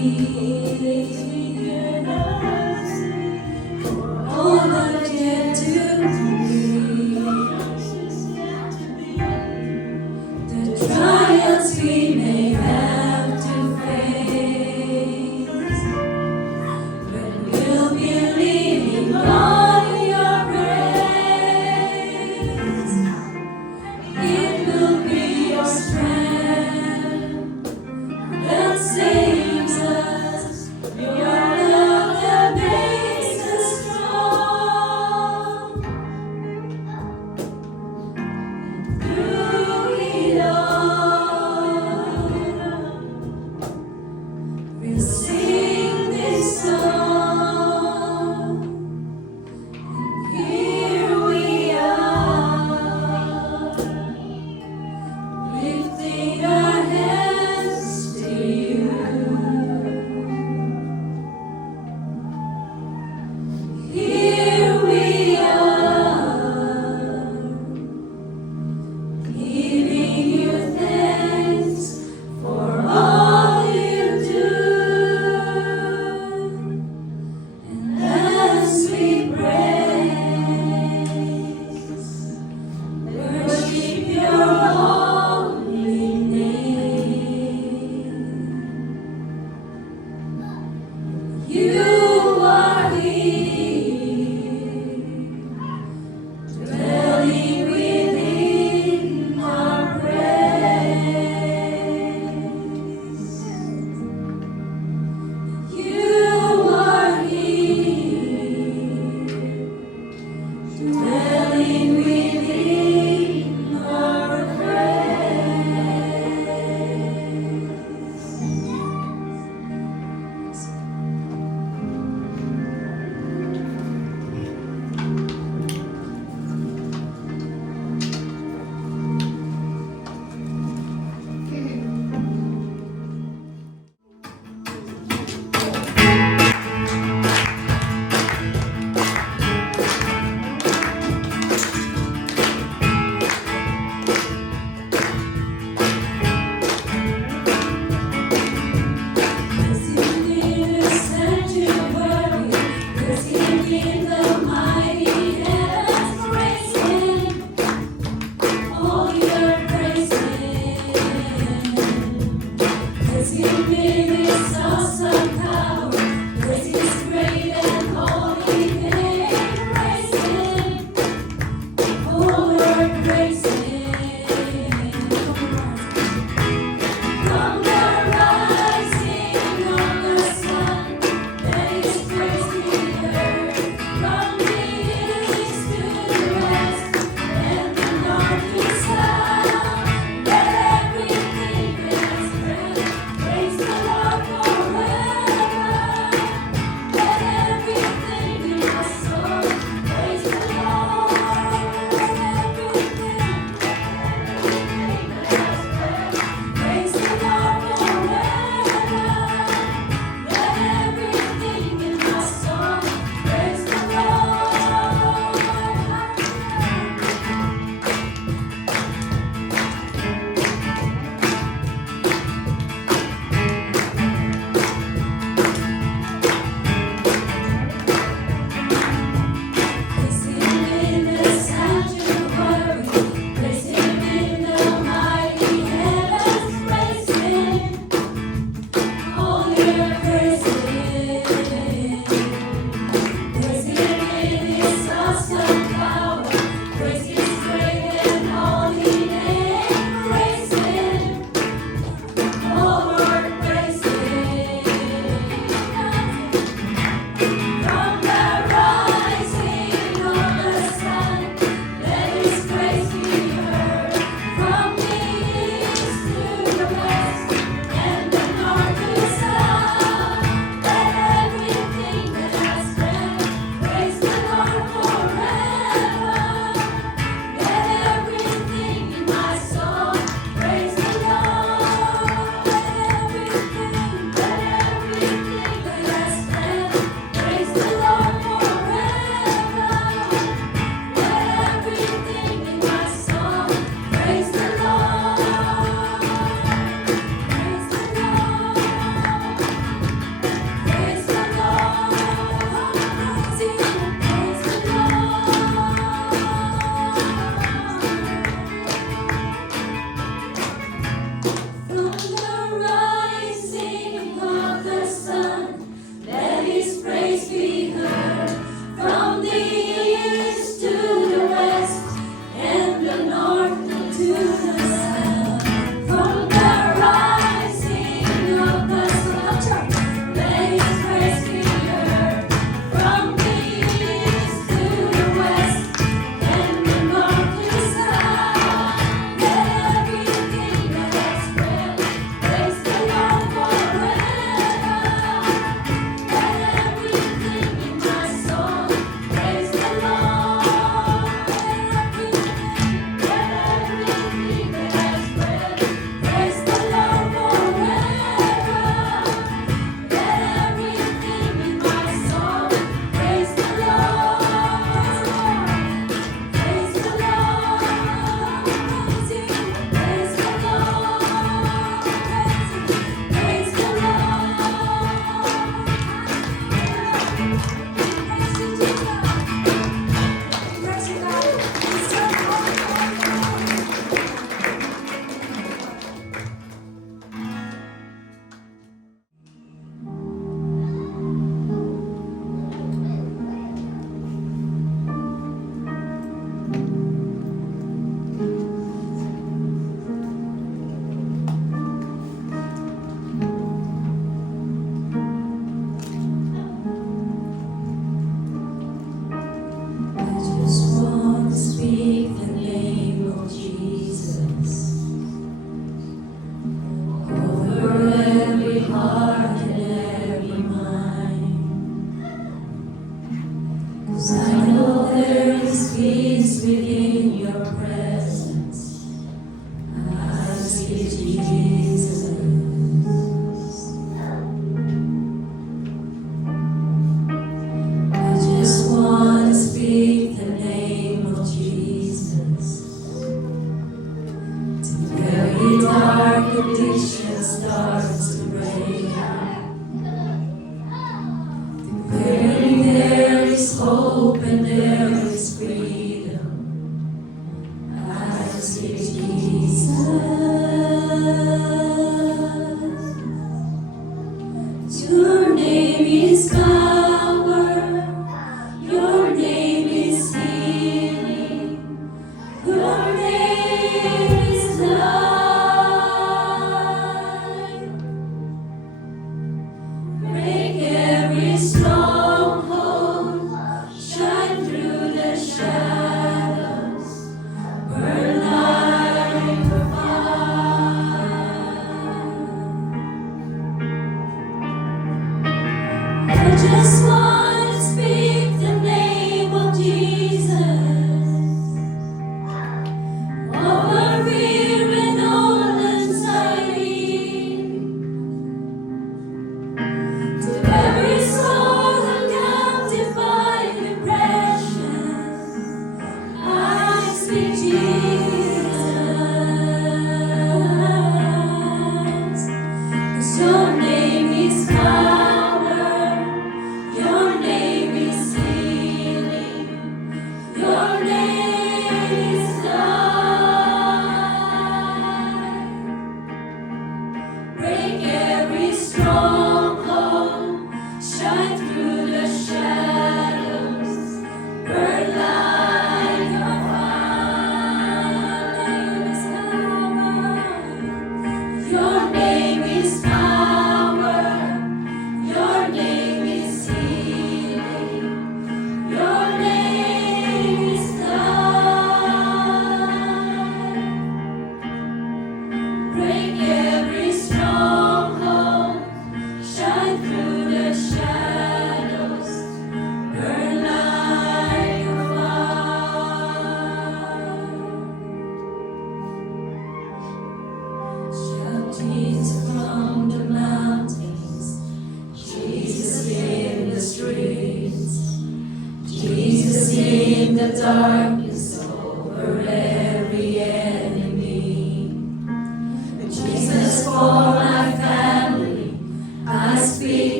Everything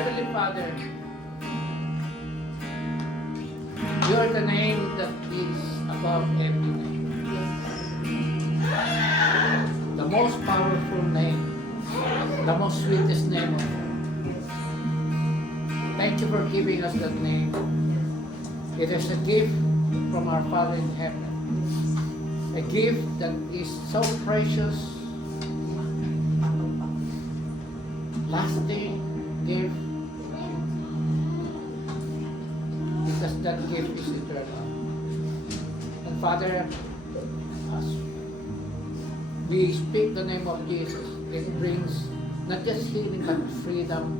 Heavenly Father, you are the name that is above every name. The most powerful name, the most sweetest name of all. Thank you for giving us that name. It is a gift from our Father in heaven. A gift that is so precious, lasting gift, because that gift is eternal. And Father, as we speak the name of Jesus, it brings not just healing but freedom.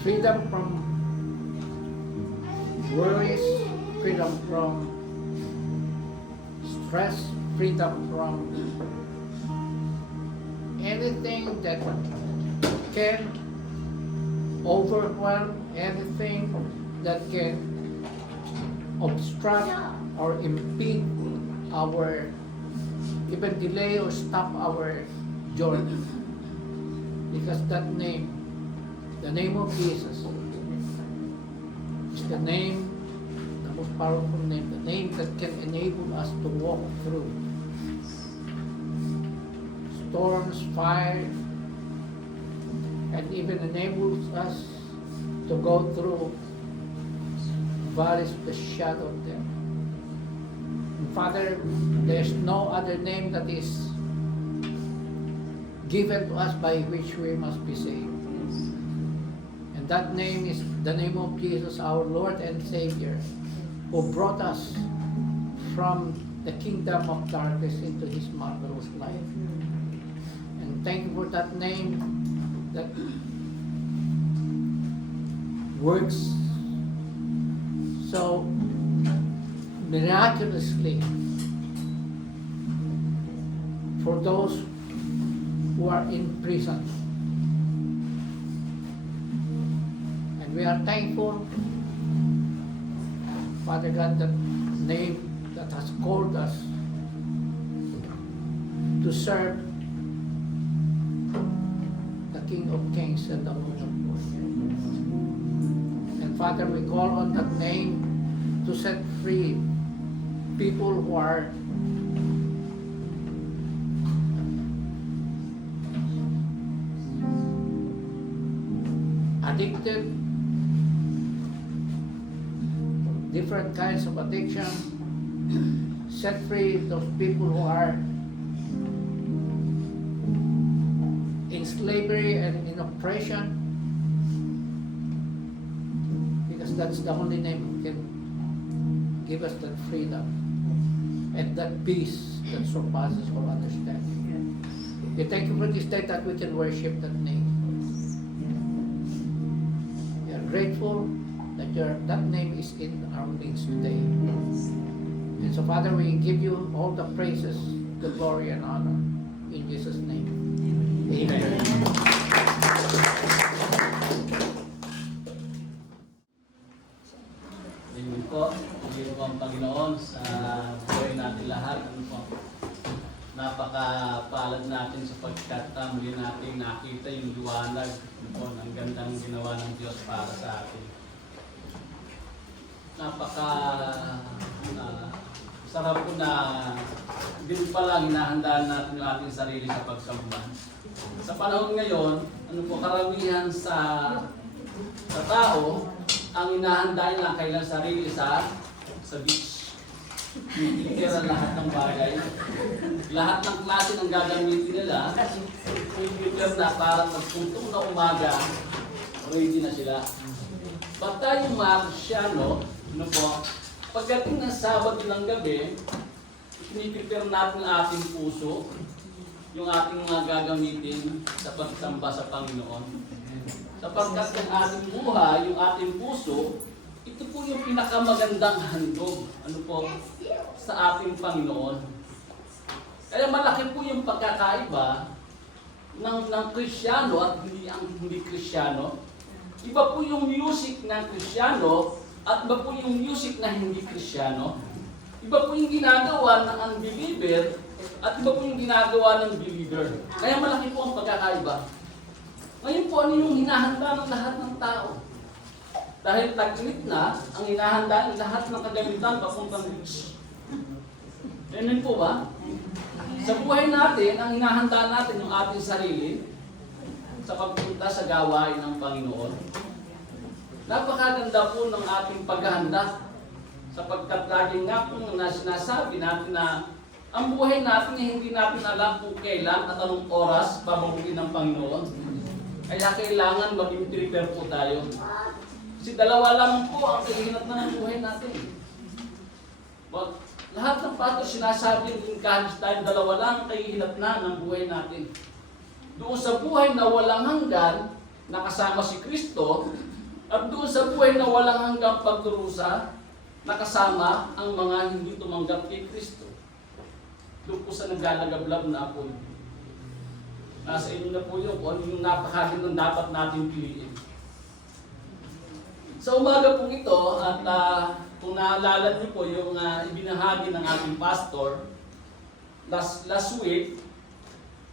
Freedom from worries, freedom from stress, freedom from anything that can overwhelm, anything that can obstruct or impede our, even delay or stop our journey. Because that name, the name of Jesus, is the name, the most powerful name, the name that can enable us to walk through storms, fire, and even enables us to go through valleys of the shadow of death. And Father, there's no other name that is given to us by which we must be saved. And that name is the name of Jesus, our Lord and Savior, who brought us from the kingdom of darkness into His marvelous light. And thank you for that name that works so miraculously for those who are in prison. And we are thankful, Father God, that name that has called us to serve the King of Kings and the Lord of Lords. And Father, we call on that name to set free people who are addicted, different kinds of addiction. Set free those people who are in slavery and in oppression, because that's the only name that can give us that freedom and that peace that surpasses all understanding. We thank you for this day that we can worship that name. We are grateful that that name is in our midst today. And so, Father, we give you all the praises, the glory, and honor. In Jesus' name. Amen. Amen po. Pagkiro po ang Panginoon sa buhay natin lahat. Ano po? Napakapalad natin sapagkat muli natin nakita yung liwanag ng gandang ginawa ng Diyos para sa atin. Sarap po na din pala hinahandaan natin yung ating sarili sa pagsamba. Sa panahon ngayon, ano po, karamihan sa tao, ang inahandaan lang kailang sarili sa beach. Prepare lahat ng bagay. Lahat ng klase ng gagamitin nila, prepare na para magtuntong na umaga, ready na sila. Pag tayong mga Kristyano, ano po, pagdating ng Sabado ng gabi, piniprepare natin ang ating puso, yung ating mga gagamitin sa pagsamba sa Panginoon. Sapagkat ang ating buhay, yung ating puso, ito po yung pinakamagandang handog, ano po, sa ating Panginoon. Kaya malaki po yung pagkakaiba ng Kristyano at hindi Kristyano. Iba po yung music ng Kristyano at iba po yung music na hindi Kristyano. Iba po yung ginagawa ng unbeliever at iba po yung ginagawa ng believer. Kaya malaki po ang pagkakaiba. Ngayon po, ano yung hinahanda ng lahat ng tao? Dahil tag-init na, ang hinahanda ng lahat ng kagamitan papuntang beach. Ganun po ba? Sa buhay natin, ang hinahanda natin yung ating sarili sa pagpunta sa gawain ng Panginoon. Napakaganda po ng ating paghahanda sapagkat laging nga po na sinasabi natin na ang buhay natin ay hindi natin alam kung kailan at anong oras babaguhin ng Panginoon. Kaya kailangan maging prepare po tayo. Kasi dalawa lang po ang kahihinat na ng buhay natin. Lahat ng patos sinasabi ng kahit tayo dalawa lang ang kahihinat na ng buhay natin. Doon sa buhay na walang hanggan, nakasama si Kristo, at doon sa buhay na walang hanggang pagdurusa, nakasama ang mga hindi tumanggap kay Kristo. Doon po sa naglalagablab na apoy. Nasa inyo na po yun kung ano yung napakagandang dapat natin piliin. Sa umaga po ito, at kung naalala niyo po yung ibinahagi ng ating pastor last week,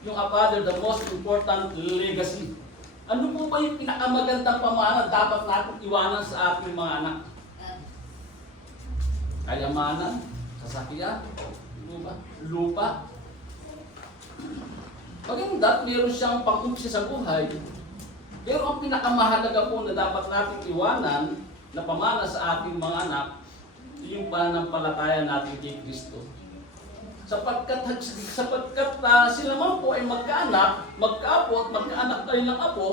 yung Father, the most important legacy. Ano po ba yung pinakamagandang pamana dapat natin iwanan sa ating mga anak? Kayamanan, sasakyan, lupa. Maganda, meron siyang pang-umpisa sa buhay. Pero ang pinakamahalaga po na dapat natin iwanan na pamana sa ating mga anak, yung pananampalataya natin kay Kristo. Sapagkat sila man po ay magkaanak, magkaapo at magkaanak tayo ng apo,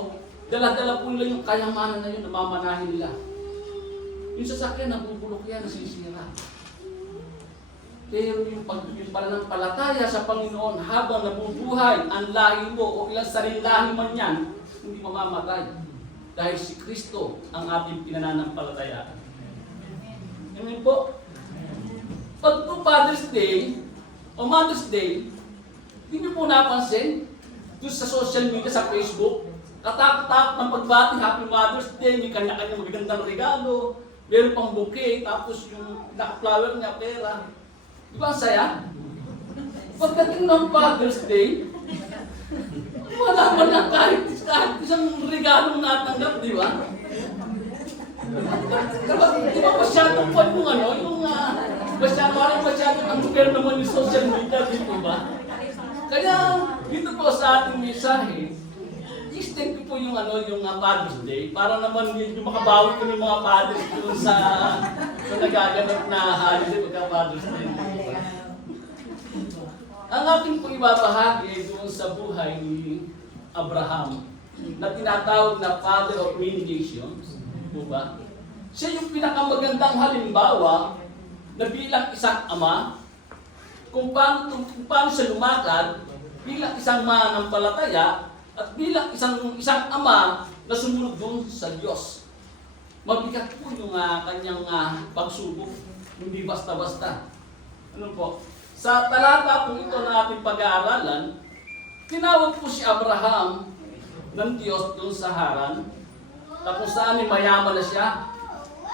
dala-dala po nila yung kayamanan na yun na mamanahin nila. Yung sasakyan, nabubulok yan, nasisira. Pero yung pananampalataya sa Panginoon habang nabubuhay ang lahi mo o ilang sariling lahi man yan, hindi mamamatay. Dahil si Kristo ang ating pinananampalatayaan. Amen po. Pag po Father's Day o Mother's Day, hindi niyo po napansin doon sa social media, sa Facebook, katakot-takot ng pagbati, Happy Mother's Day, may kanya-kanya magagandang regalo, meron pang bouquet, tapos yung naka-flower niya, pera. Di ba ang saya? Pagdating ng Father's Day, wala man lang kahit isang regalong natanggap, di ba? Di ba masyadong pa yung masyadong ang gobyerno naman yung social media, dito ba? Kaya dito po sa ating mensahe, i-extend ko po yung Father's Day para naman yung makabawi ko yung mga fathers doon sa nagaganap na holiday pagka Father's Day. Ang ating pong ibabahagi ay doon sa buhay ni Abraham na tinatawag na Father of Many Nations. Diba? Siya yung pinakamagandang halimbawa na bilang isang ama kung paano siya lumakad bilang isang mananampalataya at bilang isang ama na sumunod doon sa Diyos. Mabigat po yung kanyang pagsubok, hindi basta-basta. Ano po? Sa talata po ito na ating pag-aaralan, tinawag po si Abraham ng Diyos doon sa Haran, na kung saan mayaman na siya,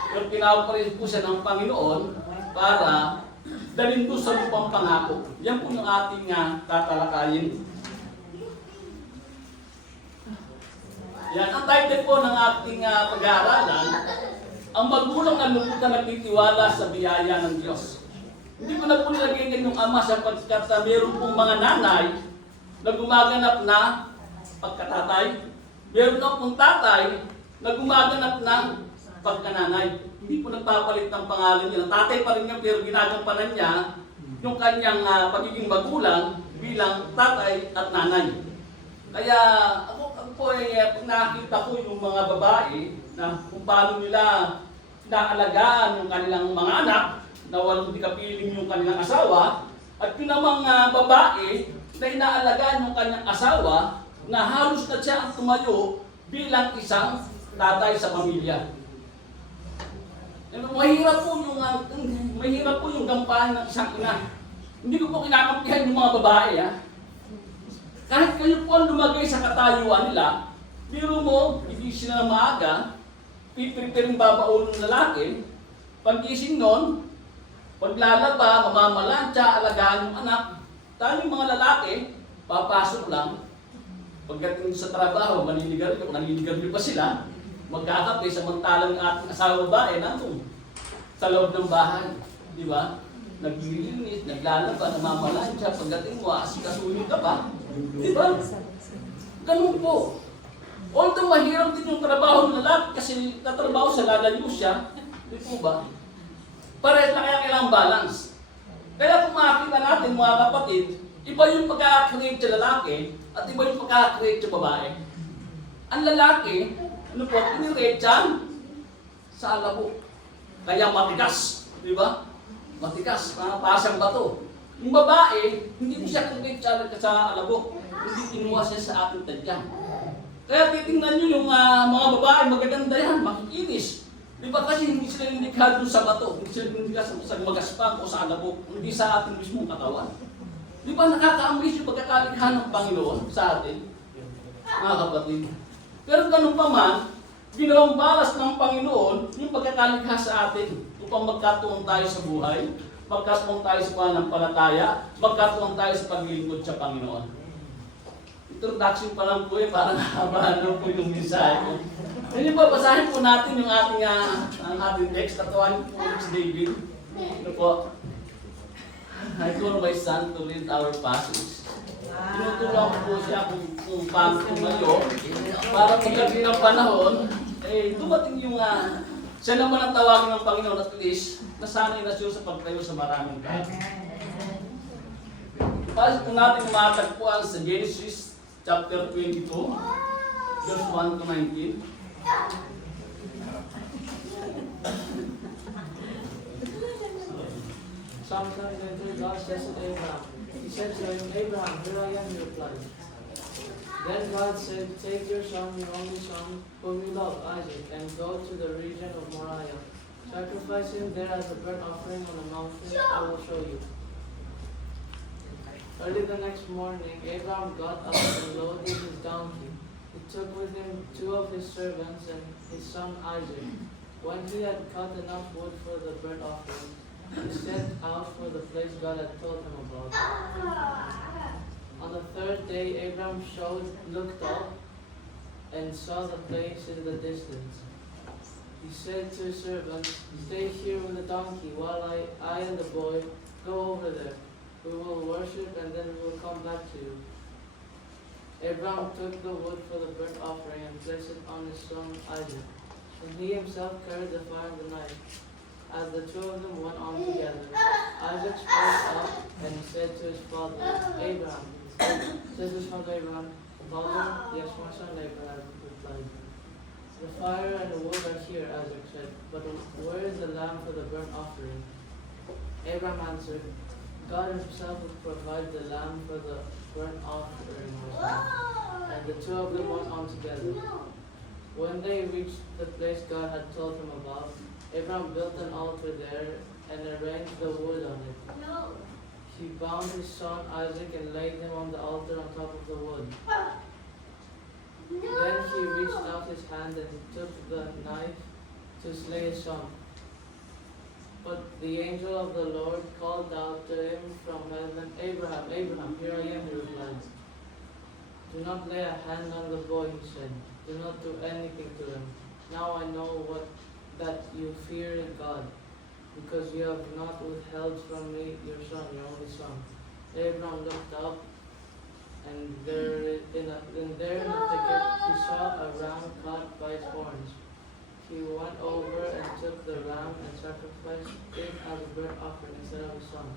pero tinawag pa rin po siya ng Panginoon para dalhin doon sa lupang pangako. Yan po yung ating tatalakayin. Yan, ang title po ng ating pag-aaralan, ang magulang na lumutan nagtitiwala sa biyaya ng Diyos. Hindi ko na po nilagay din yung ama sapagkat meron pong mga nanay na gumaganap na pagkatatay. Meron na pong tatay na gumaganap ng pagkananay. Hindi po nagpapalit ng pangalan niya. Tatay pa rin niya pero ginagampanan niya yung kanyang pagiging magulang bilang tatay at nanay. Kaya ako po ay pag nakita ko yung mga babae na kung paano nila inaalagaan yung kanilang mga anak, na walang di kapiling yung kanilang asawa, at yun namang babae na inaalagaan yung kanyang asawa na halos na siya ang tumayo bilang isang tatay sa pamilya. Mahirap po yung gampahan ng isang ina. Hindi ko po kinakampihan yung mga babae. Kahit kayo po ang lumagay sa katayuan nila, biro mo, gigising na maaga, piprepare yung babaon ng lalaki, pag-gising nun, paglalaba, mamamalansya, alagaan yung anak, tayo yung mga lalaki, papasok lang, Pagdating sa trabaho, naniligarilyo pa sila, magkakape, samantalang ating asawa babae nandun sa loob ng bahay. Di ba? Naglilinis, naglalaba, namamalansya, pagdating mo, asikasuhin ka pa. Di ba? Ganun po. Although mahirap din yung trabaho ng lalaki kasi tatrabaho sa lalayo siya, di po ba? Parehas na kaya kailangang balance. Kaya kung makakita natin mga kapatid, iba yung pagkakakreate sa lalaki at iba yung pagkakakreate sa babae. Ang lalaki, ano po, pinirate yan sa alabo. Kaya matigas, di ba? Matigas, pasang bato. Yung babae, hindi mo siya create sa alabo. Hindi kinuha siya sa ating tadyang. Kaya titingnan nyo yung mga babae, magaganda yan, makikinis. Di ba kasi hindi sila nilikha doon sa bato, hindi sila nilikha sa magaspang o sa alabok, hindi sa ating mismong katawan. Di ba nakaka-amaze yung pagkakalikha ng Panginoon sa atin, mga kapatid? Pero ganun pa man, ginawang balas ng Panginoon yung pagkakalikha sa atin upang magkatuon tayo sa buhay, magkatuon tayo sa pananampalataya, magkatuon tayo sa paglilingkod sa Panginoon. Introduction pa lang po parang haba po yung mensahe ko. Ngayon po, basahin po natin yung ang ating text. Tatawanin po ulit si David. Ito po. I call my son to read our passage. Tinutulungan ko po siya kung paano tumayo para pagdating ng panahon, dumating yung siya naman ang tawagin ng Panginoon at least nasanay na siya sa pagtayo sa maraming tao. Pasok po natin matagpuan sa Genesis chapter 22, verse 1 to 19. Psalm 22, God says to Abraham, He said to him, Abraham, here I am, he replied. Then God said, take your son, your only son, whom you love, Isaac, and go to the region of Moriah. Sacrifice him there as a burnt offering on a mountain I will show you. Early the next morning, Abraham got up and loaded his donkey. He took with him 2 of his servants and his son Isaac. When he had cut enough wood for the burnt offering, he set out for the place God had told him about. On the 3rd day, Abraham looked up and saw the place in the distance. He said to his servants, stay here with the donkey while I and the boy go over there. We will worship and then we will come back to you. Abraham took the wood for the burnt offering and placed it on his son Isaac. And he himself carried the fire and the knife. As the 2 of them went on together, Isaac spoke up and said to his father, Abraham. Says his father Abraham, Father, yes, my son Abraham replied. The fire and the wood are here, Isaac said, but where is the lamb for the burnt offering? Abraham answered, God himself will provide the lamb for the burnt offering. And the 2 of them went on together. When they reached the place God had told them about, Abraham built an altar there and arranged the wood on it. He bound his son Isaac and laid him on the altar on top of the wood. Then he reached out his hand and took the knife to slay his son. But the angel of the Lord called out to him from heaven, Abraham, Abraham, here I am, he replied. Do not lay a hand on the boy, he said. Do not do anything to him. Now I know that you fear God, because you have not withheld from me your son, your only son. Abraham looked up, and there in the thicket he saw a ram caught by its horns. He went over and took the ram and sacrificed it as a burnt offering instead of his son.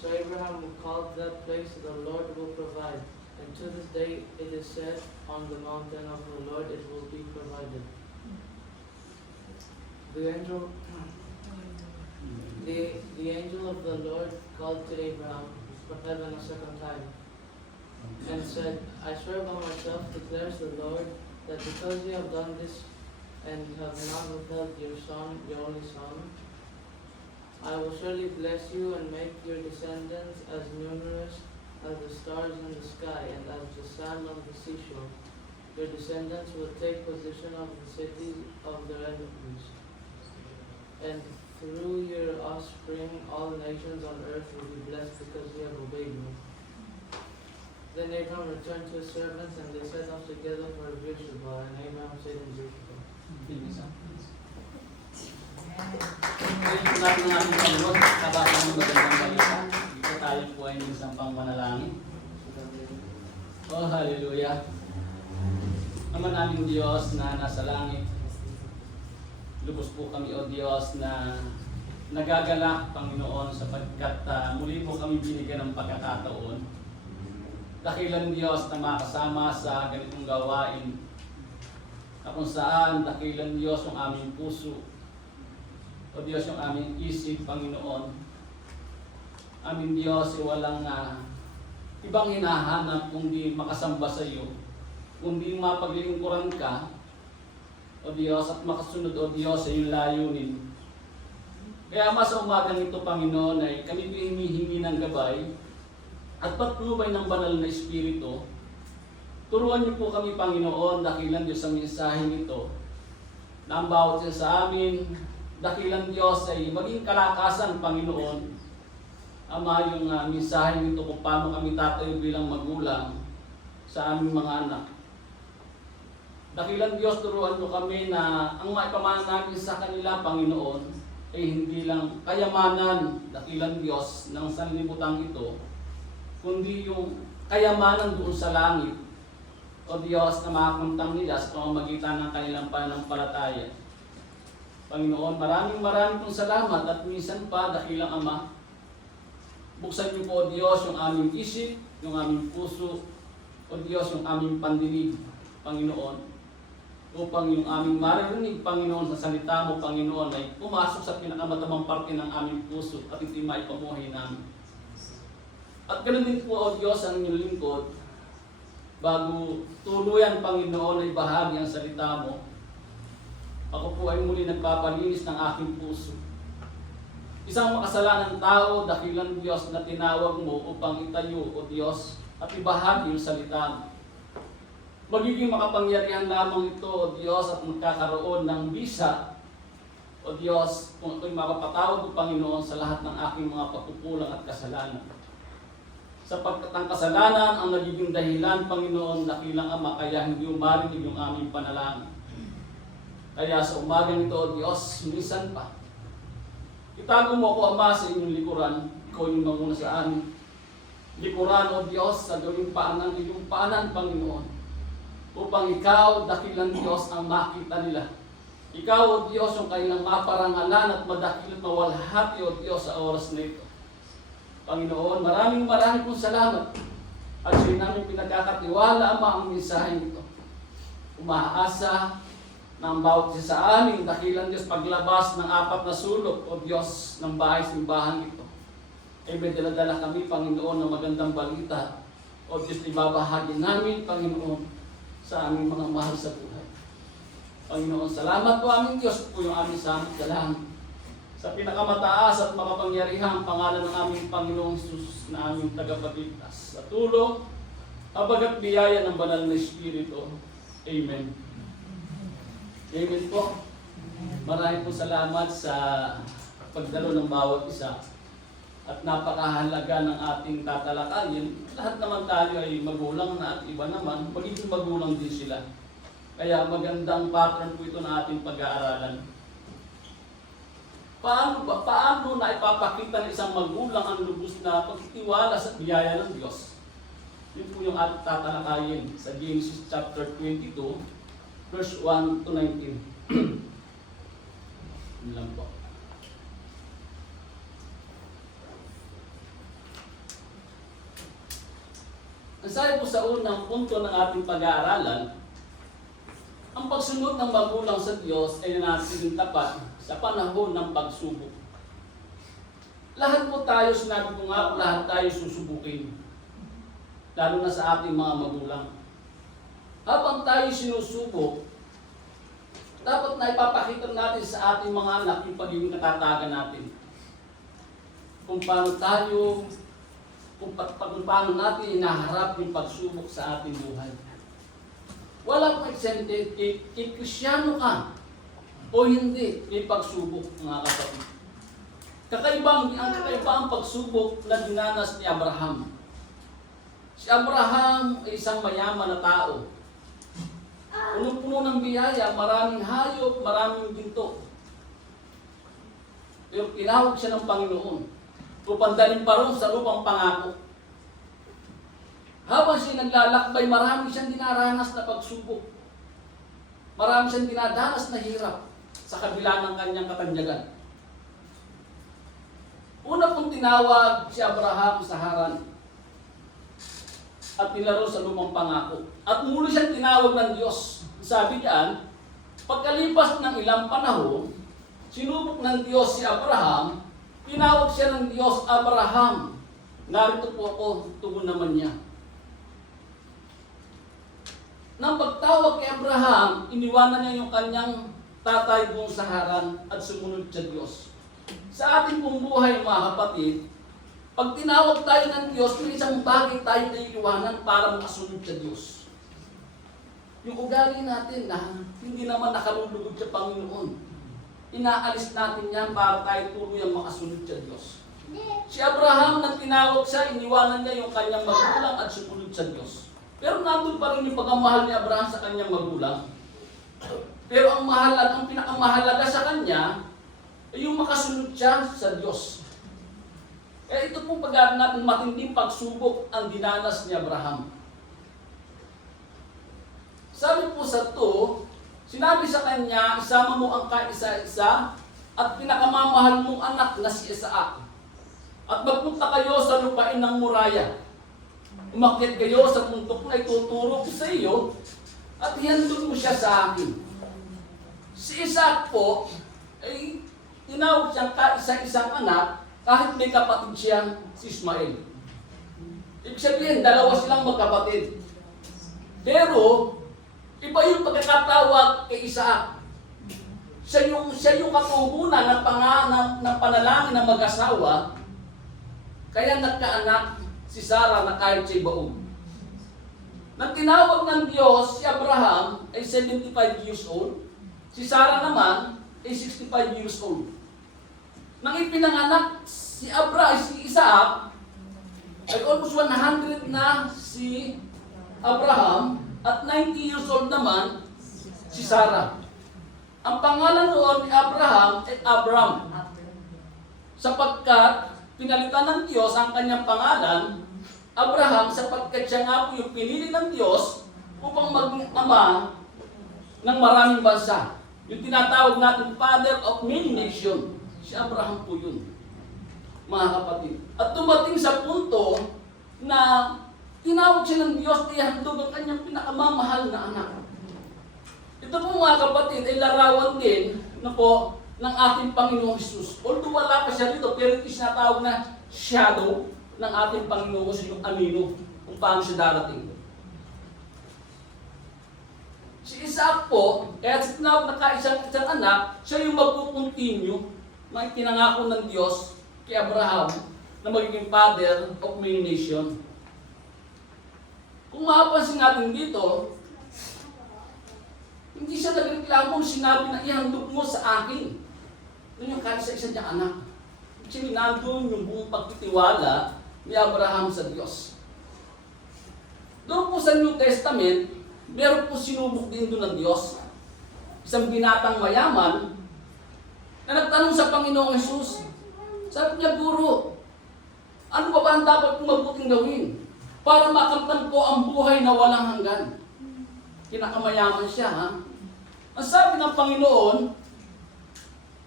So Abraham called that place, the Lord will provide. And to this day it is said, on the mountain of the Lord it will be provided. The angel of the Lord called to Abraham from heaven a second time and said, I swear by myself, declares the Lord, that because you have done this and have not withheld your son, your only son, I will surely bless you and make your descendants as numerous as the stars in the sky and as the sand on the seashore. Your descendants will take possession of the cities of their enemies. And through your offspring, all nations on earth will be blessed because you have obeyed me. Then Abram returned to his servants, and they set off together for Beersheba, and Abram stayed in Beersheba. Ngayon po natin ang ating Panginoon, kabasa ng magandang balita. Dito tayo po ay minsan pang manalangin. Oh, hallelujah. Ama naming Diyos na nasa langit, lubos po kami, O Diyos, na nagagalak, Panginoon, sapagkat muli po kami binigyan ng pagkakataon. Dakilan Diyos na makasama sa ganitong gawain, na kung saan dakilan Diyos yung aming puso, O Diyos yung aming isip, Panginoon. Aming Diyos, walang ibang hinahanap kundi makasamba sa iyo, kundi mapaglingkuran ka, O Diyos, at makasunod, O Diyos, sa iyong layunin. Kaya mas sa umagang ito, Panginoon, ay kami humihingi ng gabay at patnubay ng banal na Espiritu. Turuan niyo po kami, Panginoon, dakilan Diyos ang mensaheng ito, na ang bawat isa sa amin, dakilan Diyos ay maging kalakasan, Panginoon. Ama, yung mensaheng ito kung paano kami tatayo bilang magulang sa aming mga anak. Dakilan Diyos, turuan mo kami na ang maipamana namin sa kanila, Panginoon, ay hindi lang kayamanan, dakilan Diyos, ng sanlibutan ito, kundi yung kayamanan doon sa langit, O Diyos, na makakamtang nila sa pamamagitan ng kanilang pananampalataya. Panginoon, maraming pong salamat at minsan pa, dakilang Ama, buksan niyo po, O Diyos, yung aming isip, yung aming puso, O Diyos, yung aming pandinig, Panginoon, upang yung aming maririnig, Panginoon, sa salita mo, Panginoon, ay pumasok sa pinakamatamang parte ng aming puso at iti maipamuhay namin. At ganoon din po, O Diyos, ang inyong lingkod, bago tuluyan, Panginoon, ay bahagi ang salita mo, ako po ay muli nagpapalinis ng aking puso. Isang makasalanang tao, dakilang Diyos, na tinawag mo upang itayo, O Diyos, at ibahagi yung salita mo. Magiging makapangyarihan lamang ito, O Diyos, at magkakaroon ng bisa, O Diyos, kung ako'y mapapatawad, O Panginoon, sa lahat ng aking mga pagkukulang at kasalanan. Sapagkat ang kasalanan ang nagiging dahilan, Panginoon, dakilang Ama, kaya hindi umarinig yung aming panalangin. Kaya sa umagang ito, O Diyos, minsan pa, itago mo ako, Ama, sa inyong likuran. Ikaw yung manguna sa amin. Likuran, O Diyos, sa gawing paanan, iyong paanan, Panginoon, upang ikaw, dakilang Diyos, ang makita nila. Ikaw, O Diyos, yung kanilang maparangalan at madakil at mawalhati, O Diyos, sa oras na ito. Panginoon, maraming pong salamat. At siya namin pinagkakatiwala, Ama, ang mensaheng ito. Umaasa ng bawat isa sa amin, dakilang Diyos, paglabas ng 4 na sulok, O Diyos, ng bahay-simbahan ito. Ay may dala-dala kami, Panginoon, ng magandang balita. O Diyos, ibabahagi namin, Panginoon, sa aming mga mahal sa buhay. Panginoon, salamat po aming Diyos po yung aming samit dalangin. Sa pinakamataas at makapangyarihang pangalan ng aming Panginoong Jesus na aming tagapagligtas. Sa tulong, habag at biyaya ng banal na Espiritu. Amen. Amen po. Maraming po salamat sa pagdalo ng bawat isa. At napakahalaga ng ating tatalakayin. Lahat naman tayo ay magulang na at iba naman, magiging magulang din sila. Kaya magandang pattern po ito na ating pag-aaralan. Paano na ipapakita ng isang magulang ang lubos na pagtitiwala sa biyaya ng Diyos? Yun po yung ating tatalakayin sa Genesis chapter 22, verse 1 to 19. Yun lang po. Ang sabi po sa unang punto ng ating pag-aaralan, ang pagsunod ng magulang sa Diyos ay nanatiling tapat sa panahon ng pagsubok. Lahat po tayo, sinabi ko nga, lahat tayo susubukin. Lalo na sa ating mga magulang. Habang tayo sinusubok, dapat na ipapakita natin sa ating mga anak yung pagiging katatagan natin. Kung paano tayo, kung paano natin inaharap yung pagsubok sa ating buhay. Wala pong eksente, Kristyano ka o hindi, may pagsubok, mga kapatid. Ang kakaibang pagsubok na dinanas ni Abraham. Si Abraham ay isang mayaman na tao. Punong-puno ng biyaya, maraming hayop, maraming ginto. Pero tinawag siya ng Panginoon. Pupandanin pa rin sa lupang pangako. Habang siya naglalakbay, marami siyang dinaranas na pagsubok. Marami siyang dinadanas na hirap sa kabila ng kanyang katanyagan. Una pong tinawag si Abraham sa Haran at nilaro sa lumang pangako. At muli siyang tinawag ng Diyos. Sabi diyan, pagkalipas ng ilang panahon, sinubok ng Diyos si Abraham, tinawag siya ng Diyos, Abraham. Narito po ako, tugon naman niya. Nang pagtawag kay Abraham, iniwanan niya yung kanyang tatay buong sa Haran at sumunod sa Diyos. Sa ating pong buhay, mga kapatid, pag tinawag tayo ng Diyos, may isang bagay tayo na iiwanan para makasunod sa Diyos. Yung ugali natin na hindi naman nakalulugod sa Panginoon, inaalis natin yan para tayo tuluyang makasunod sa Diyos. Si Abraham, nang tinawag siya, iniwanan niya yung kanyang magulang at sumunod sa Diyos. Pero nandun pa rin yung pagmamahal ni Abraham sa kanyang magulang. Pero ang pinakamahalaga sa kanya ay yung makasunod siya sa Diyos. Ito po pag natin matinding pagsubok ang dinanas ni Abraham. Sabi po sa 2, sinabi sa kanya, isama mo ang kaisa-isa at pinakamamahal mong anak na si Isaac. At magpunta kayo sa lupain ng Moriah. Umakyat kayo sa puntok na ituturo ko sa iyo at ihandog mo siya sa akin. Si Isaac po ay tinawag siyang kaisa-isang anak kahit may kapatid siyang si Ismael. Ibig sabihin, dalawa silang magkapatid. Pero, iba yung pagkakatawag kay Isaac. Siya yung katugunan ng panalangin ng mag-asawa, kaya nagkaanak si Sarah na kahit siya'y baog. Nang tinawag ng Diyos, si Abraham ay 75 years old, si Sarah naman ay 65 years old. Nang ipinanganak si Isaac, ay almost 100 na si Abraham at 90 years old naman si Sarah. Ang pangalan noon ni Abraham ay Abram. Sapagkat pinalitan ng Diyos ang kanyang pangalan, Abraham, sapagkat siya nga po yung pinili ng Diyos upang maging ama ng maraming bansa. Yung tinatawag natin Father of Many Nations. Si Abraham po yun, mga kapatid. At dumating sa punto na tinawag siya ng Diyos na ihandog ang kanyang pinakamamahal na anak. Ito po mga kapatid ay larawan din na po ng ating Panginoong Jesus. Although wala pa siya dito, pero ito sinatawag na shadow ng ating Panginoong Jesus, yung anino, kung paano siya darating. Si Isaac po, kaya tinawag na kaisang anak, siya yung magpupuntinyo ng itinangako ng Diyos kay Abraham na magiging father of many nations. Kung mapapansin natin dito, hindi siya nagreklamo, sinabi na ihandog mo sa akin. Yun yung kaisa-isa niyang anak. Kasi nandun yung buong pagtitiwala ni Abraham sa Diyos. Doon po sa New Testament, meron po sinubok din doon ng Diyos. Isang binatang mayaman na nagtanong sa Panginoong Jesus. Sabi niya, Guro, ano ba ang dapat kong mabuting gawin para makamtan ko ang buhay na walang hanggan? Kinakamayaman siya, ha? Ang sabi ng Panginoon,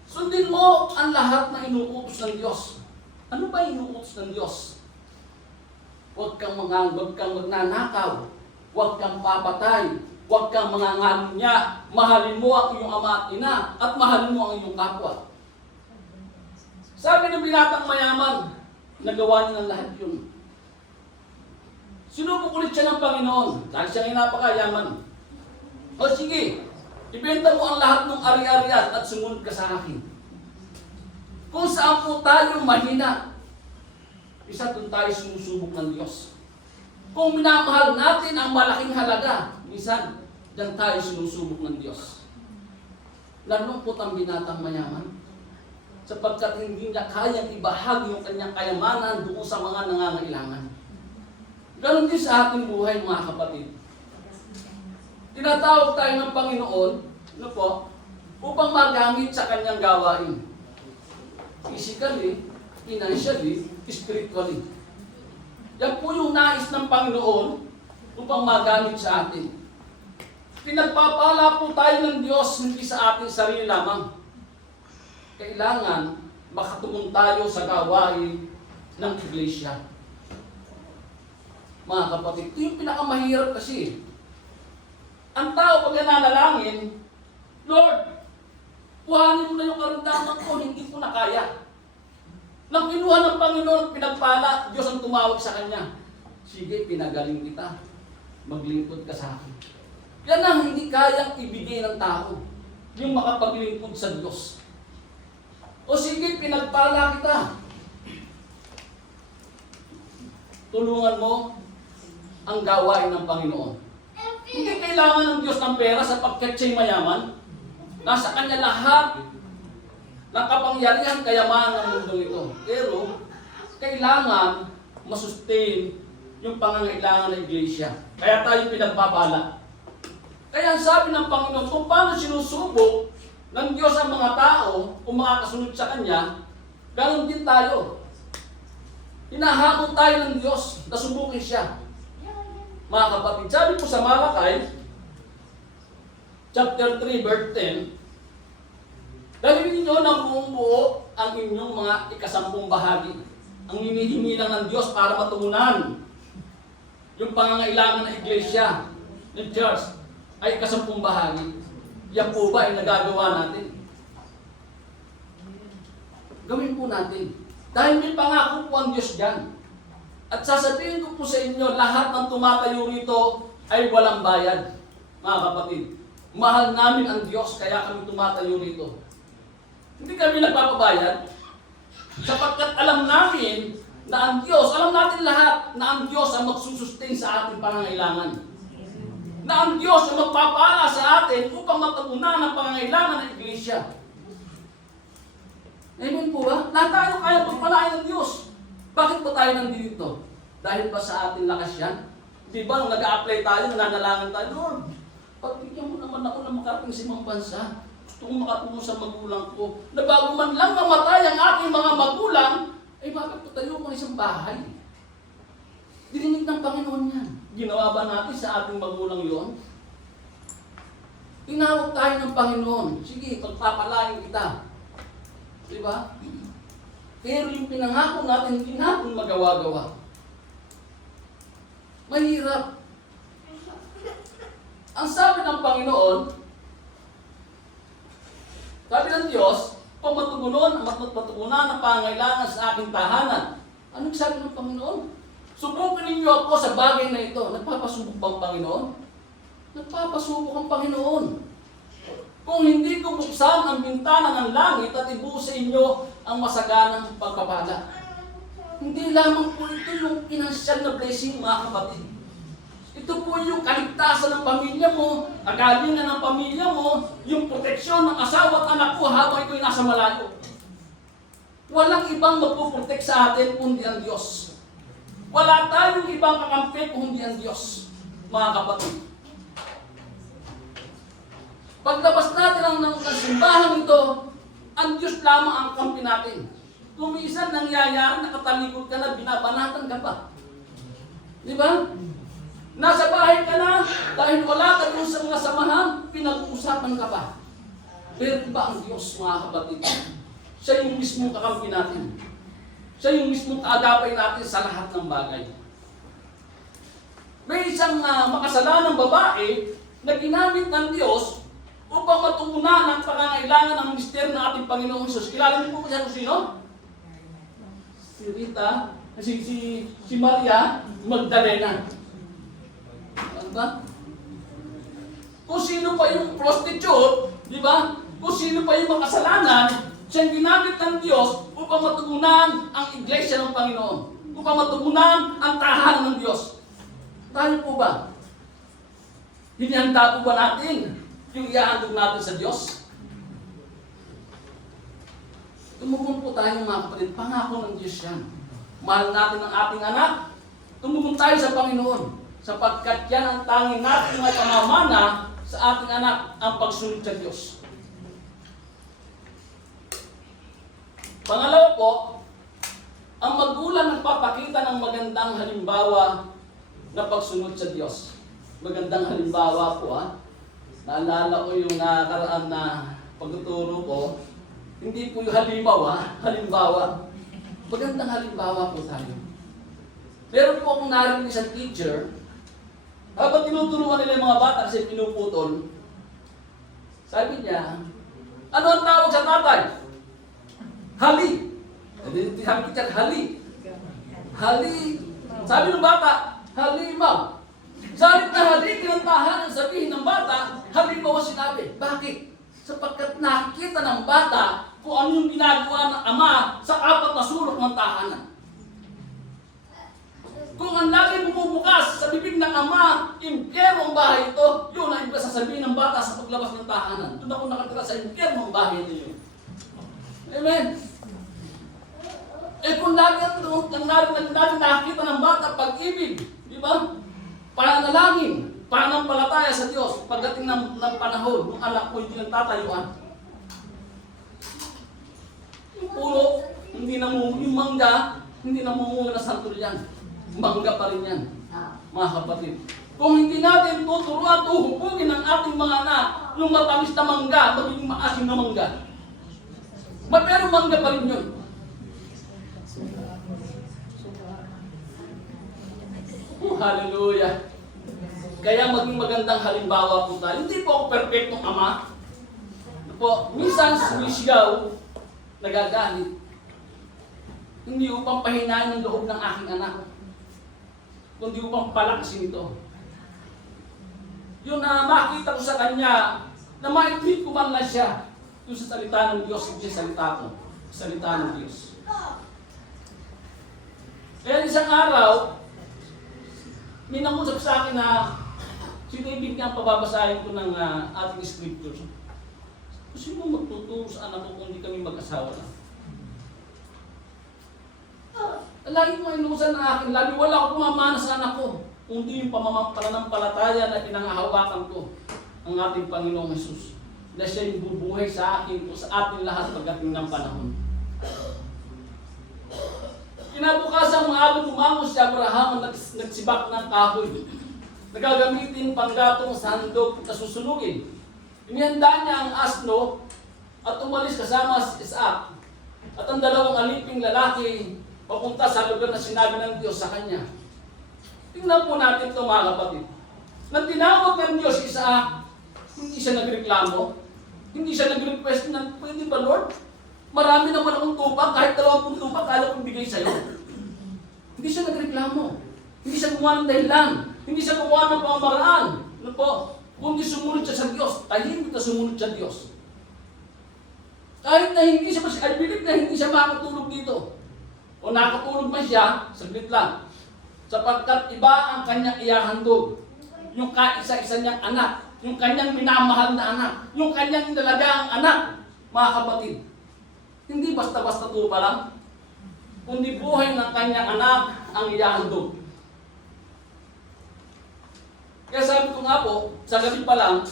sundin mo ang lahat na inuutos ng Diyos. Ano ba inuutos ng Diyos? Huwag kang magnanakaw, huwag kang papatay, huwag kang mangangalunya, mahalin mo ang iyong ama at ina, at mahalin mo ang iyong kapwa. Sabi ng binatang mayaman, nagawa niya ng lahat yun. Sinubok ulit siya ng Panginoon, dahil siya napakayaman. O sige, ibenta mo ang lahat ng ari-arian at sumunod ka sa akin. Kung saan po tayo mahina, isa doon tayo sinusubok ng Diyos. Kung minamahal natin ang malaking halaga, minsan, diyan tayo sinusubok ng Diyos. Nalungkot ang binatang mayaman, sapagkat hindi niya kayang ibahagi yung kanyang kayamanan doon sa mga nangangailangan. Ganon din sa ating buhay, mga kapatid. Tinatawag tayo ng Panginoon, ano po, upang magamit sa kanyang gawain. Physically, financially, spiritually. Yan po yung nais ng Panginoon upang magamit sa atin. Pinagpapala po tayo ng Diyos hindi sa ating sarili lamang. Kailangan makatulong tayo sa gawain ng iglesia. Mga kapatid, ito yung pinakamahirap kasi. Ang tao pag nanalangin, Lord, kuhanin mo na yung karamdaman ko, hindi ko na kaya. Nang kinuha ng Panginoon at pinagpala, Diyos ang tumawag sa kanya. Sige, pinagaling kita. Maglingkod ka sa akin. Yan ang hindi kayang ibigay ng tao. Yung makapaglingkod sa Diyos. O sige, pinagpala kita. Tulungan mo ang gawain ng Panginoon. Hindi kailangan ng Diyos ng pera sapagkat siya'y mayaman. Nasa Kanya lahat ng kapangyarihan, kayamanan ng mundong ito. Pero, kailangan masustain yung pangangailangan ng iglesia. Kaya tayo pinagpapala. Kaya ang sabi ng Panginoon, kung paano sinusubok ng Diyos ang mga tao kung mga kasunod sa Kanya, ganoon din tayo. Hinahamon tayo ng Diyos na subukin siya. Mga kapatid, sabi po sa Malakay, chapter 3, verse 10, gawin ninyo ng buong buo ang inyong mga ikasampung bahagi. Ang hinihingi lang ng Diyos para matugunan yung pangangailangan ng iglesia, ng church, ay ikasampung bahagi. Yan po ba ay nagagawa natin? Gawin po natin. Dahil may pangako po ang Diyos dyan. At sasabihin ko po sa inyo, lahat ng tumatayo rito ay walang bayad. Mga kapatid, mahal namin ang Diyos, kaya kami tumatayo rito. Hindi kami nagpapabayad. Sapagkat alam namin na ang Diyos, alam natin lahat na ang Diyos ang magsusustain sa ating pangangailangan. Na ang Diyos ang magpapala sa atin upang matugunan ang pangangailangan ng iglesia. Amen po ba? Lahat tayo kaya pagpalain ng Diyos. Bakit ba tayo nandito? Dahil ba sa ating lakas yan? Di ba nung nag-a-apply tayo, nananalangin tayo, Lord, pagbigyan mo naman ako na makarating sa ibang bansa. Gusto kong makatulong sa magulang ko. Na bago man lang mamatay ang aking mga magulang, ay bakit po tayo ng isang bahay? Dininig ng Panginoon yan. Ginawa ba natin sa ating magulang yon? Tinawag tayo ng Panginoon. Sige, pagpapalain kita. Diba? Pero yung pinangako natin, hindi natin magawa-gawa. Mahirap. Ang sabi ng Panginoon, sabi ng Diyos, kung matugunan ang pangangailangan sa aking tahanan. Anong sabi ng Panginoon? Subukin ninyo ako sa bagay na ito. Nagpapasubok ba ang Panginoon? Nagpapasubok ang Panginoon. Kung hindi ko buksan ang bintana ng langit at ibuhos sa inyo ang masaganang pagpapala. Hindi lamang po ito yung financial na blessing, mga kapatid. Ito po yung kaligtasan ng pamilya mo, kagalingan ng pamilya mo, yung proteksyon ng asawa at anak ko habang ito'y nasa malayo. Walang ibang magpuprotect sa atin kundi ang Diyos. Wala tayong ibang kakampi kundi ang Diyos, mga kapatid. Paglabas natin ng simbahan ito, ang Diyos lamang ang kampi natin. Kung minsan nangyayari, nakatalikod ka na, binabanatan ka pa. Di ba? Nasa bahay ka na, dahil wala ka doon sa mga samahan, pinag-uusapan ka pa. Pero ba ang Diyos, mga kapatid? Siya yung mismong kakampi natin. Siya yung mismong kaagapay natin sa lahat ng bagay. May isang makasalanang babae na ginamit ng Diyos upang matugunan ang pangangailangan ng misteryo ng ating Panginoong Hesus. Kilala niyo po kung sino? Si Rita, si Maria Magdalena. Ano ba? Kung sino pa yung prostitute, di ba? Kung sino pa yung makasalanan, siyang ginamit ng Diyos upang matugunan ang iglesia ng Panginoon. Upang matugunan ang tahanan ng Diyos. Tayo po ba? Hinihanda po ba natin yung iahandog natin sa Diyos? Tumukon po tayo, mga kapatid. Pangako ng Diyos yan. Mahal natin ang ating anak. Tumulong tayo sa Panginoon sapagkat yan ang tanging nating may pamamana sa ating anak, ang pagsunod sa Diyos. Pangalawa po, ang magulang nagpapakita ng magandang halimbawa na pagsunod sa Diyos. Magandang halimbawa po Naalala ko yung nakaraan na pagtuturo ko, hindi po yung halimbawa. Magandang halimbawa po tayo. Meron po akong narinig isang teacher, habang tinuturuan nila yung mga bata kasi pinuputol, sabi niya, ano ang tawag sa tatay? Hali. Sabi teacher, hali. Hali. Sabi ng bata, halimaw. Sabi na hali, kinantahan ang sabihin ng bata, halimaw ang sinabi. Bakit? Sapagkat nakikita ng bata kung ano yung ginagawa ng ama sa 4 na sulok ng tahanan. Kung ang lagi bumubukas sa bibig ng ama, impyerno ang bahay ito, yun ang ibig sasabihin ng bata sa paglabas ng tahanan. Doon ako nakatira sa impyerno ang bahay ito yun. Amen? Kung lagi nakikita ng bata pag-ibig, di ba? Panalangin, pananampalataya sa Diyos, pagdating ng panahon, ng anak mo hindi nagtatayuan. Yung puno, yung mangga, hindi namunga na santulyan. Mangga pa rin yan, mga kapatid. Kung hindi natin tuturuan, tuhubugin ang ating mga anak, yung matamis na mangga, magiging maasim na mangga. Pero mangga pa rin yun. Hallelujah. Kaya maging magandang halimbawa po tayo. Hindi po ako perfectong ama. Minsan sumisigaw, nagagalit. Hindi upang pahinain ang loob ng aking anak, kundi upang palakasin ito. Yung makita ko sa kanya, na ma-treat ko man lang siya, yung sa salita ng Diyos, hindi sa salita ko. Salita ng Diyos. Kaya isang araw, may nangusap sa akin na sinibig niya ang pababasahin ko ng ating scriptures. Gusto mo magtuturo sa anak ko kung hindi kami mag-asawa na? Lagi mo inuusan ng akin, lagi wala ako pumamana sa anak ko, kundi yung pananampalataya na pinangahawakan ko ang ating Panginoong Jesus, na siya yung bubuhay sa akin o sa ating lahat pagdating ng panahon. Kinabukasan maaga bumangon si Abraham ang nagsibak ng kahoy. Nagagamitin panggatong sa handog na susunugin. Inihanda niya ang asno at umalis kasama si Isaac at ang 2 aliping lalaki papunta sa lugar na sinabi ng Diyos sa kanya. Tingnan po natin ito mga kapatid. Nang tinawag ng Diyos si Isaac, hindi siya nagreklamo, hindi siya nag-request na, pwede ba Lord? Marami naman akong tupak, kahit 20 tupak, kala kong bigay sa'yo. Hindi siya nagreklamo. Hindi siya gumawa ng dahilan. Hindi siya gumawa ng pamamaraan. Ano po? Kundi sumunod siya sa Diyos. Tahimik na sumunod sa Diyos. Kahit na hindi siya, I believe na hindi siya makatulog dito. O nakatulog man siya, saglit lang. Sapagkat iba ang kanyang iyahandog. Yung kaisa-isa niyang anak. Yung kanyang minamahal na anak. Yung kanyang inalagaang anak. Mga kapatid. Hindi basta-basta tupa lang, kundi buhay ng kanyang anak ang iyahandog. Kaya sabi ko nga po, sa gabi pa lang,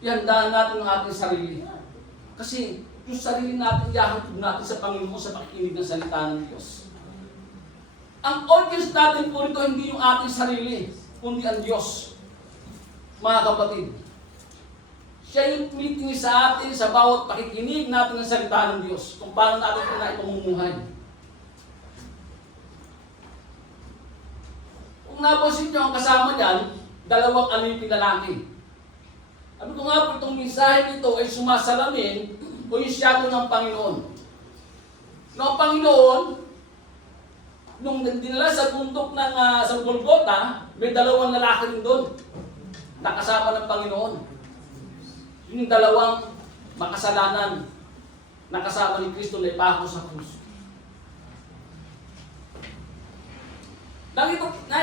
ihandaan natin ang ating sarili. Kasi yung sarili natin, iyahandog natin sa Panginoon sa pakikinig ng salita ng Diyos. Ang audience natin po rito, hindi yung ating sarili, kundi ang Diyos. Mga kapatid, siya yung tumitingin sa atin sa bawat pakikinig natin ng salita ng Diyos. Kung paano natin ito na ipamumuhay. Kung napansin nyo ang kasama niyan, 2 aliping lalaki. Sabi ko nga po itong mensahe nito ay sumasalamin o yung shadow ng Panginoon. Noong Panginoon, nung dinala sa bundok ng sa Golgotha, may 2 lalaki rin doon. Nakasama ng Panginoon. Yung 2 makasalanan nakasama ni Kristo na ipako sa krus. Nang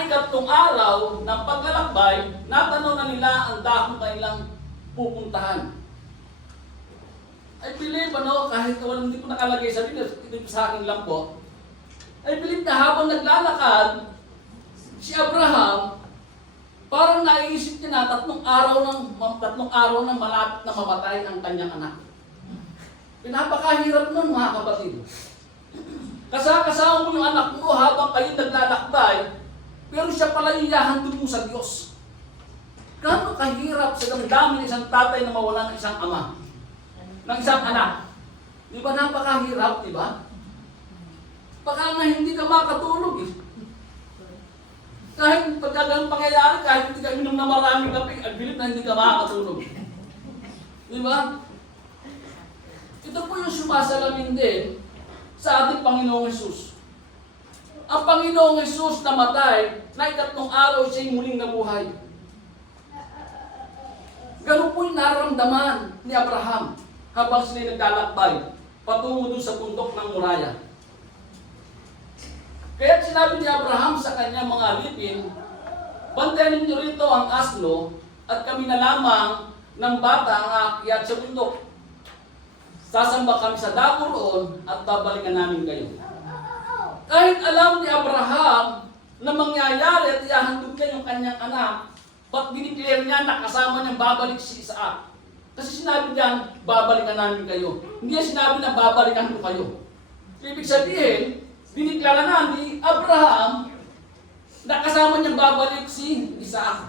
ikatlong araw ng paglalakbay, natanaw na nila ang dakong kanilang pupuntahan. I believe, kahit hindi ko nakalagay sa video, ito sa akin lang po, I believe na habang naglalakad, Si Abraham, parang naiisip niya na tatlong araw na malapit na mamatay ang kanyang anak. Pinapakahirap nun, mga kapatid. Kasama mo yung anak mo habang kayo naglalakbay, pero siya pala iyahandog mo sa Diyos. Gaano kahirap sa damdamin ng isang tatay na mawala ng isang ama, ng isang anak. Di ba napakahirap, di ba? Baka na hindi ka makatulog eh. Kahit pagkagang pangyayari, kahit hindi ka inom na maraming kape, ang bilip na hindi ka makakatulog. Di ba? Ito po yung sumasalamin din sa ating Panginoong Hesus. Ang Panginoong Hesus namatay, na ikatlong araw siya'y muling nabuhay. Ganun po yung nararamdaman ni Abraham habang sila'y naglalakbay patungo dun sa bundok ng Moriah. Kaya sinabi ni Abraham sa kanyang mga alipin, bantayan ninyo rito ang asno at kami na lamang ng bata ang aakyat sa bundok. Sasamba kami sa dako roon at babalikan namin kayo. Kahit alam ni Abraham na mangyayari at ihahandog niya yung kanyang anak, ba't dineclare niya na kasama niyang babalik si Isaac? Kasi sinabi niyan, babalikan namin kayo. Hindi niya sinabi na babalikan ko kayo. Ibig sabihin, diniklara na ni Abraham na kasama niyang babalik si Isaac.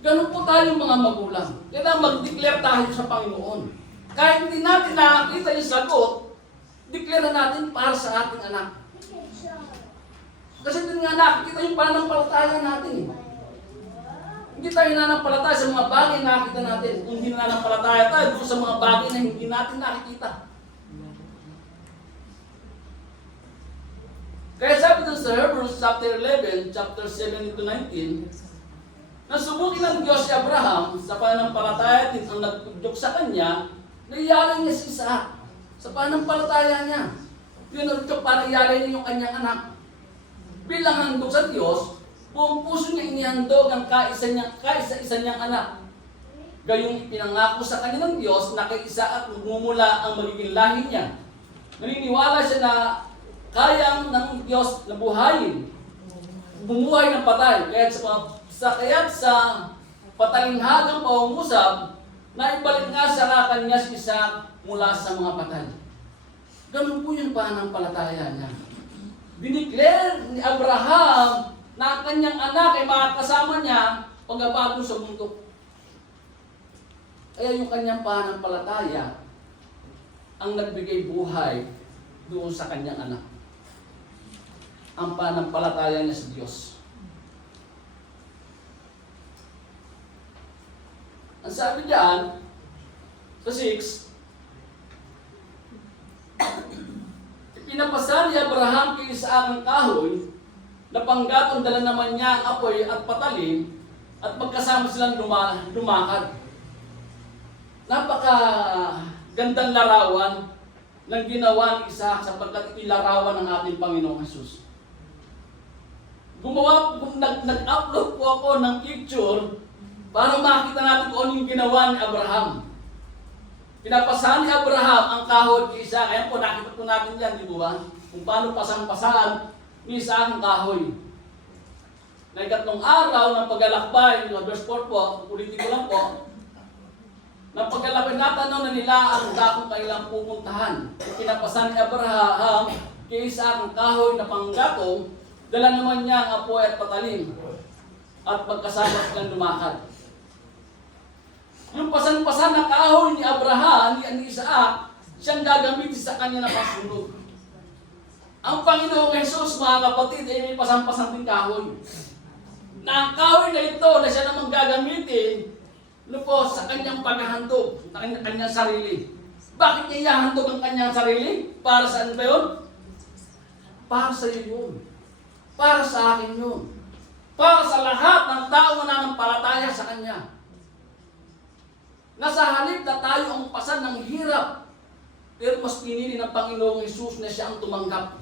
Ganun po tayong mga magulang. Kailangan mag-declare tayo sa Panginoon. Kahit hindi natin nakakita yung sagot, declare natin para sa ating anak. Kasi din nga nakikita yung pananampalataya natin. Hindi tayo nananampalataya sa mga bagay na nakikita natin. Kung hindi nananampalataya tayo doon sa mga bagay na hindi natin nakikita. Kaya sabi doon sa Hebrews chapter 11, chapter 7 to 19, nasubukin ng Diyos si Abraham sa pananampalataya at ang nagtugtog sa kanya, naialay niya si Isaac sa pananampalataya niya. Yun ang ito para ialay niya yung kanyang anak. Bilang handog sa Diyos, buong puso niya inihandog ang kaisa-isa niyang anak. Gayong ipinangako sa kanya ng Diyos na kay Isaac magmumula ang magiging lahi niya. Naniniwala siya na kayang ng Diyos na buhayin, bumuhay ng patay. Kaya't sa patalinghagang pangungusap, na ibalik nga sa kanya si Isaac mula sa mga patay. Ganun po yung pananampalataya niya. Dineclare ni Abraham na ang kanyang anak ay makakasama niya pagbabago sa bundok. Kaya yung kanyang pananampalataya ang nagbigay buhay doon sa kanyang anak. Ang pananampalataya niya sa Diyos. Ang sabi diyan, sa 6, ipinapasa ni Abraham kay Isaac ang kahoy, na panggatong dala naman niya ang apoy at patalim, at magkasama silang lumakad. Napaka gandang larawan ng ginawa ni Isaac sapagkat ilarawan ng ating Panginoong Hesus. Nag-upload po ako ng picture para makita natin kung ano yung ginawa ni Abraham. Pinapasa ni Abraham ang kahoy kay Isaac. Ayan po, nakita po natin yan, di ba? Kung paano pasang-pasaan ni Isaac ang kahoy. Na ikatlong araw ng paglalakbay, verse 4 po, ulitin ko lang po, ng paglalakbay, natanong na nila ang dakong kailang pupuntahan. Pinapasa ni Abraham kay Isaac ang kahoy na panggatong, dala naman niya ang apoy at patalim, at magkasama silang lumakad. Yung pasan-pasan na kahoy ni Abraham, ni Isaac, siyang gagamitin sa kanya na pasunog. Ang Panginoong Hesus, mga kapatid, ay may pasan-pasan din kahoy. Na ang kahoy na ito na siya namang gagamitin po, sa kanyang paghahandog, sa kanyang sarili. Bakit niya ihahandog ang kanyang sarili? Para saan ba yun? Para sa iyo yun. Para sa akin yun. Para sa lahat ng tao na nanampalataya sa Kanya. Nasa halip na tayo ang pasan ng hirap, pero mas pinili ng Panginoong Hesus na siya ang tumanggap.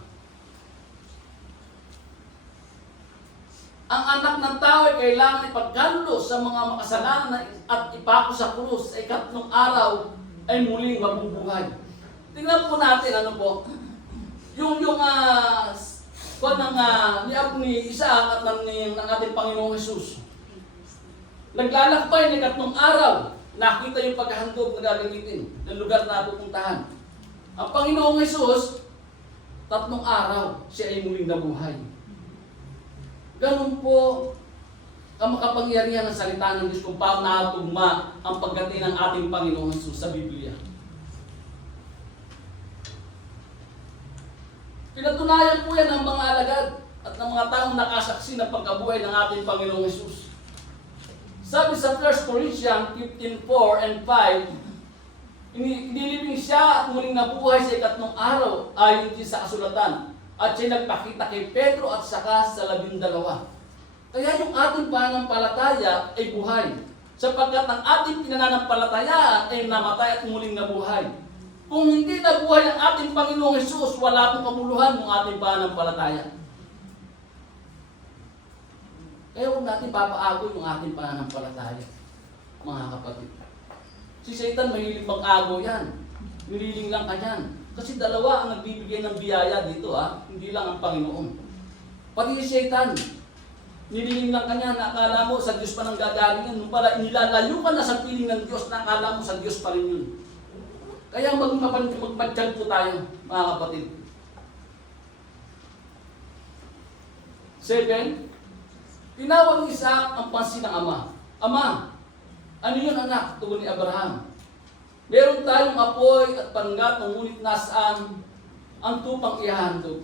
Ang anak ng tao ay kailangan ipagkanlo sa mga makasalanan at ipako sa krus ay ikatlong araw ay muling mabubuhay. Tingnan po natin ano po, yung ni Isaac at ng ating Panginoong Jesus. Naglalakbay ng ikatlong araw, nakita yung paghahandog na gagamitin ng lugar na pupuntahan. Ang Panginoong Jesus, 3 araw, siya ay muling nabuhay. Ganun po ang makapangyarihan ng salita ng Diyos kung paano natugma ang pagdating ng ating Panginoong Jesus sa Biblia. Pinatunayan po yan ng mga alagad at ng mga taong nakasaksi ng pagkabuhay ng ating Panginoong Jesus. Sabi sa 1 Corinthians 15:4 and 5, inilibing siya at muling nabuhay sa ikatlong araw ayon din sa kasulatan. At siya nagpakita kay Pedro at saka sa 12. Kaya yung ating pananampalataya ay buhay. Sapagkat ang ating pinananampalatayaan ay namatay at muling nabuhay. Kung hindi nabuhay ang ating Panginoong Jesus, wala pong kabuluhan ng ating pananampalataya. Kaya huwag natin papaago yung ating pananampalataya, mga kapatid. Si Satan mahilig mag-ago yan. Nililing lang ka yan. Kasi dalawa ang nagbibigay ng biyaya dito, hindi lang ang Panginoon. Pati si Satan, nililing lang ka niya, nakala mo sa Diyos pa nang gagalingan. Nung pala inilalayo ka na sa piling ng Diyos, nakala mo sa Diyos pa rin yun. Kaya magpatsyag po tayo, mga kapatid. 7, tinawag ni Isaac ang pansin ng ama. Ama, ano yun anak? Tugon ni Abraham. Meron tayong apoy at panggat, ngunit nasaan ang tupang ihahandog?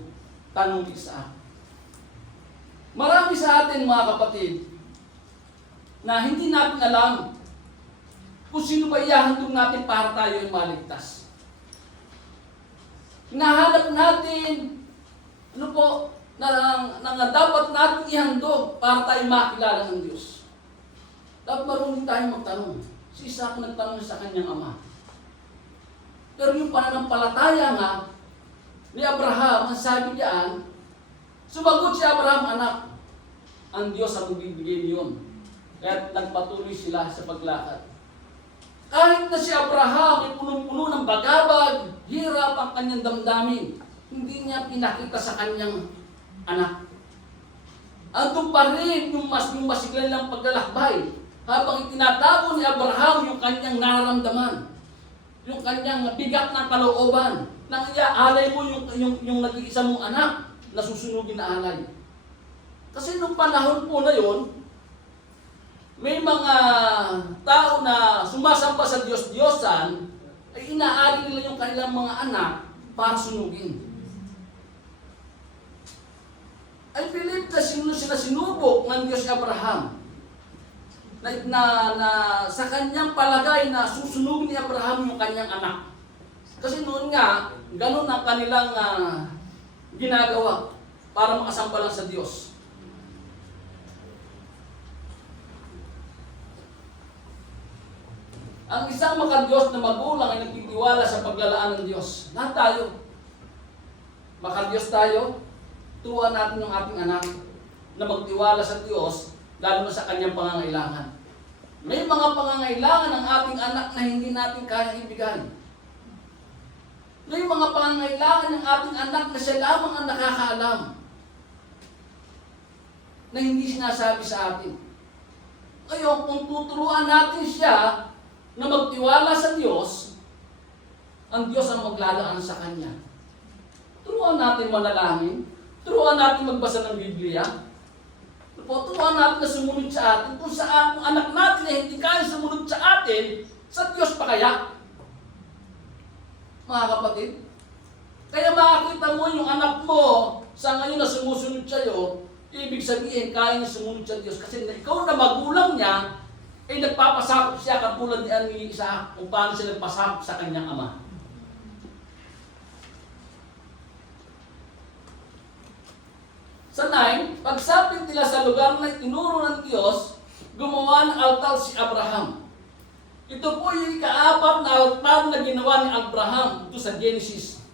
Tanong ni Isaac. Marami sa atin mga kapatid na hindi natin alam kung sino ba ihahandog natin para tayo ay maligtas. Hinahanap natin na dapat natin ihandog para tayo makilala ng Diyos. Dapat marunong tayo magtanong. Si Isaac nagtanong sa kanyang ama. Pero yung pananampalataya nga ni Abraham, ang sabi diyan, sumagot si Abraham, anak, ang Diyos ang magbibigay niyon. Kaya nagpatuloy sila sa paglakad. Kahit na si Abraham ay punong-puno ng bagabag, hirap ang kanyang damdamin, hindi niya pinakita sa kanyang anak. Andun pa rin yung masiglan ng paglalakbay, habang itinatago ni Abraham yung kanyang nararamdaman, yung kanyang bigat ng kalooban, nang iaalay mo yung nag-iisa mong anak na susunugin na alay. Kasi nung panahon po na yon, may mga tao na sumasamba sa Diyos-Diyosan, ay inaali nila yung kanilang mga anak para sunugin. I believe na sila sinubok ng Diyos ni Abraham. Na sa kanyang palagay na susunugin ni Abraham yung kanyang anak. Kasi noon nga, ganun ang kanilang ginagawa para makasamba lang sa Diyos. Ang isang makadiyos na magulang ay nagtitiwala sa paglalaan ng Diyos. Lahat tayo. Makadiyos tayo, turuan natin yung ating anak na magtiwala sa Diyos, lalo na sa kanyang pangangailangan. May mga pangangailangan ng ating anak na hindi natin kaya ibigay. May mga pangangailangan ng ating anak na siya lamang ang nakakaalam, na hindi sinasabi sa atin. Ngayon, kung tuturuan natin siya na magtiwala sa Diyos, ang Diyos ang maglalaan sa Kanya. Turuan natin manalangin, turuan natin magbasa ng Biblia, turuan natin na sumunod sa atin. Kung saan kung anak natin na hindi kaya sumunod sa atin, sa Diyos pa kaya? Mga kapatid, kaya makakita mo yung anak mo sa ngayon na sumusunod sa'yo, ibig sabihin kaya niya sumunod sa Diyos kasi ikaw na magulang niya ay nagpapasakop siya katulad ni Isaac kung paano siya nagpasakop sa kanyang ama. Sa 9, pagsapit nila sa lugar na itinuro ng Diyos, gumawa ng altar si Abraham. Ito po yung ika-4 na altar na ginawa ni Abraham ito sa Genesis.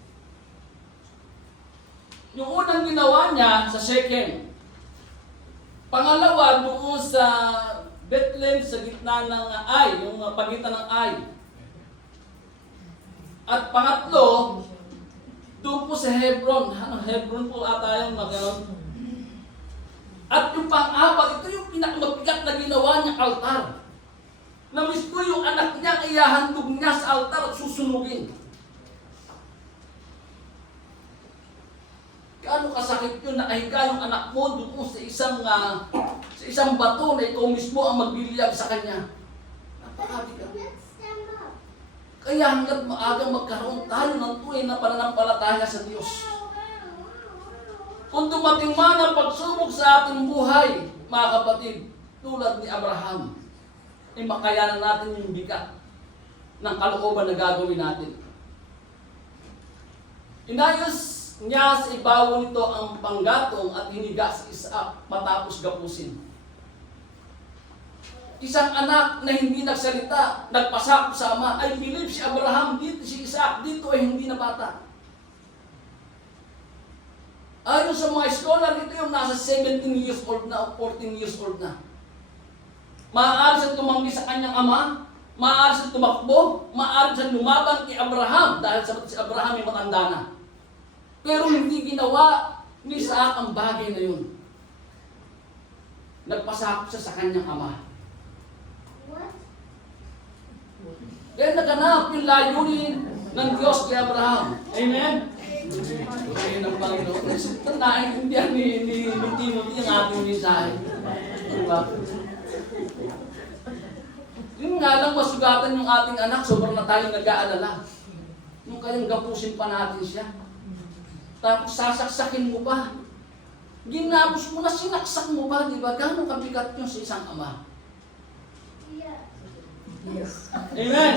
Yung unang ginawa niya sa Shechem. Pangalawa, doon sa Bethlehem sa gitna ng Ai, yung pagitan ng Ai. At pangatlo, doon po sa Hebron. Hebron po ata yung magano'n. At yung pang-apat, ito yung pinakamabigat na ginawa niyang altar. Na mismo yung anak niya, iyahandog niya sa altar at susunugin. Gaano kasakit yun, nakahiga yung anak mo doon sa isang bato na ikaw mismo ang magbiliyag sa kanya. Napakabigat. Kaya hanggat maagang magkaroon tayo ng tunay na pananampalataya sa Diyos. Kung dumating man ang pagsubok sa ating buhay, mga kapatid, tulad ni Abraham, ay makayanan natin yung bigat ng kalooban na gagawin natin. Inayos niya sa ibabaw nito ang panggatong at hiniga si Isaac matapos gapusin. Isang anak na hindi nagsalita, nagpasakop sa ama, I believe si Abraham dito, si Isaac dito ay hindi na bata. Ayon sa mga scholar, ito yung nasa 17 years old na o 14 years old na. Maaari siyang tumanggi sa kanyang ama, maaari siyang tumakbo, maaari siyang lumaban kay Abraham dahil si Abraham ay matanda na. Pero hindi ginawa ni Isaac ang bagay na yun. Nagpasakop siya sa kanyang ama. Kaya naganap yung layunin ng Diyos kay Abraham. Amen? Amen ang Panginoon. Naintindihan ni Timothy ang ating mensahe. Diba? Yun nga lang, masugatan yung ating anak, sobrang na tayong nag-aalala. Yung kayang gapusin pa natin siya. Tapos sasaksakin mo pa. Ginapos mo na, sinaksak mo pa, di ba? Gano'ng kabigat yun sa isang ama? Yes. Amen?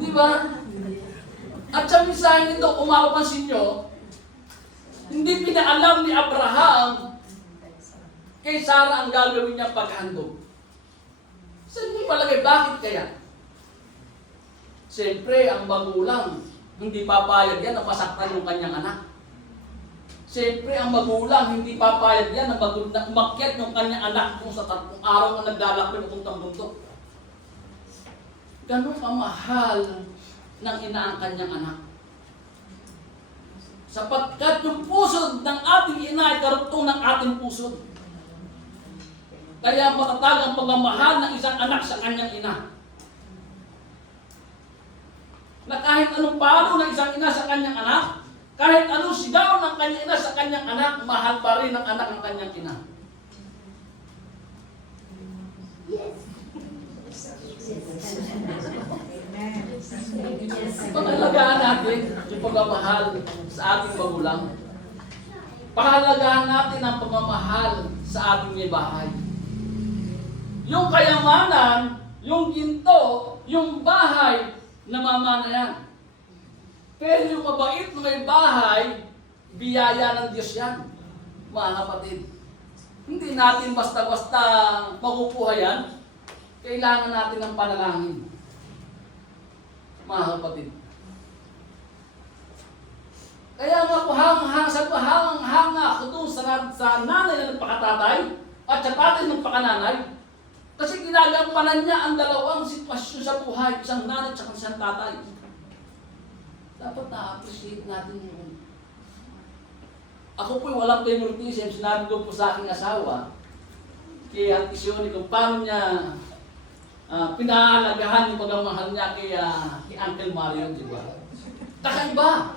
Di ba? At sa mensahe nito, kung mapapansin nyo, hindi pinaalam ni Abraham kay Sarah ang gagawin niyang paghandog. Saan niyo palagay? Bakit kaya? Siyempre, ang magulang, hindi papayag yan na masaktan yung kanyang anak. Siyempre, ang magulang, hindi papayag yan na umakyat yung kanyang anak kung sa 3 araw na naglalakbay papuntang bundok. Ganun kamahal ng ina ang kanyang anak. Sapagkat yung pusod ng ating ina ay karugtong ng ating pusod. Kaya matatag ang pagmamahal ng isang anak sa kanyang ina. Na kahit anong palo ng isang ina sa kanyang anak, kahit anong sigaw ng kanyang ina sa kanyang anak, mahal pa rin ng anak ng kanyang ina. Pangalagaan natin yung pagmamahal sa ating magulang. Pangalagaan natin ang pagmamahal sa ating may bahay. Yung kayamanan, yung ginto, yung bahay, namamana yan. Pero yung mabait na may bahay, biyaya ng Diyos yan, mga kapatid. Hindi natin basta-basta makukuha yan. Kailangan natin ng panalangin, mga kapatid. Kaya nga po hanga ako doon sa nanay na nagpakatatay at sa tatay na nagpakananay. Kasi ginagampanan niya ang dalawang sitwasyon sa buhay, isang nanay at isang tatay. Dapat na-appreciate natin yun. Ako po'y walang favoritism, sinabi ko po sa aking asawa, kaya Tisioni kung paano niya pinahalagahan yung pagmamahal niya kay Uncle Mario, di ba? Kakaiba.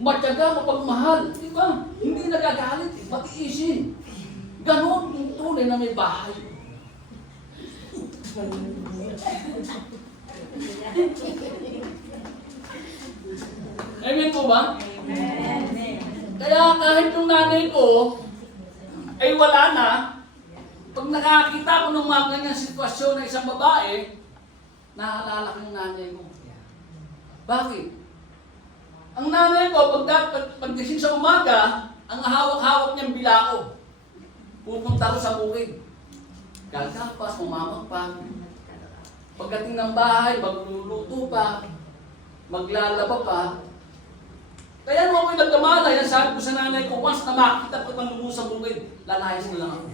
Matyaga, mapagmahal, di ba? Hindi nagagalit, matiisin. Ganon yung tunay na may bahay. Amen po ba? Amen. Kaya kahit yung nanay ko ay wala na, pag nakakita ko ng mga ganyang sitwasyon ng isang babae, naaalala ko yung nanay mo. Bakit? Ang nanay ko, pagdating sa umaga, ang hawak-hawak niyang bilao. Pupunta ko sa bukid. Gagapas, mamamagpag. Pagdating ng bahay, magluluto pa, maglalaba pa. Kaya nung ako'y nagkamalay, sabi ko sa nanay ko, once na makita ko pang lumusa sa bukid, lalayas na lang ako.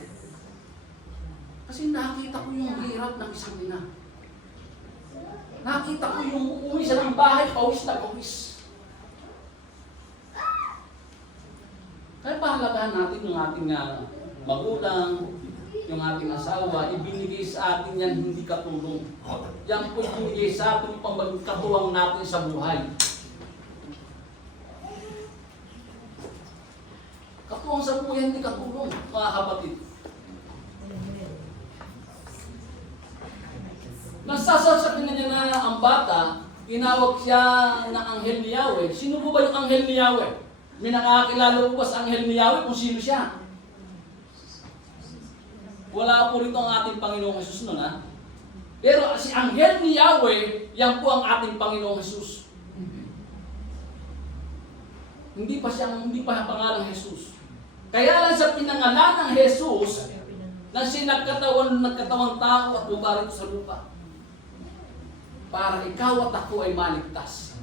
Kasi nakita ko yung hirap ng isang ina. Nakita ko yung uuwi siya ng bahay, pawis na pawis. pinagkakatiwalaan natin yung ating magulang, yung ating asawa, ibinigay sa atin yan hindi katulong. Yan po ibinigay sa atin upang maging katuwang natin sa buhay. Katuwang sa buhay, hindi katulong, mga kapatid. Nasasasabi na niya na ang bata, tinawag siya ng anghel ni Yahweh. Sino po ba yung anghel ni Yahweh? May nakakakilala po ba sa anghel ni Yahweh kung sino siya? Wala po rito ang ating Panginoong Jesus nun, ha? Pero si anghel ni Yahweh, yan po ang ating Panginoong Jesus. Hindi pa pangalang Jesus. Kaya lang sa pinangalan ng Jesus, na siya nagkatawang tao at bumarito sa lupa. Para ikaw at ako ay maligtas.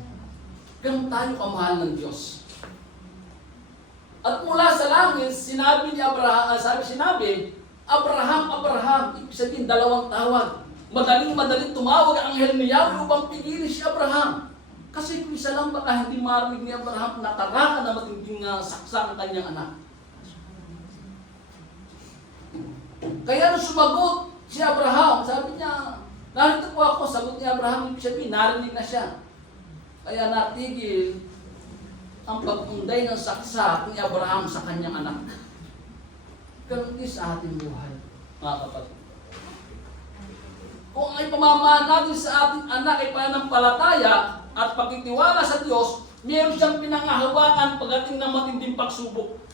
Ganun tayo kamahal ng Diyos. At mula sa langit, sinabi ni Abraham, Abraham, ibig sabihin dalawang tawag. Madaling tumawag ang anghel ni Yahweh upang pigilin si Abraham. Kasi kung isa lang baka hindi marinig ni Abraham, natarakan na matinding saksa ang kanyang anak. Kaya nung sumagot si Abraham, sabi niya, narito po ako, sagot ni Abraham, ibig sabihin, narinig na siya. Kaya natigil ang pagpunday ng saksa ni Abraham sa kanyang anak. Ganun din sa ating buhay, mga kapatid. Kung ay pamamaan natin sa ating anak ay pananampalataya at pagtitiwala sa Diyos, meron siyang pinangahawakan pagdating ng matinding pagsubok.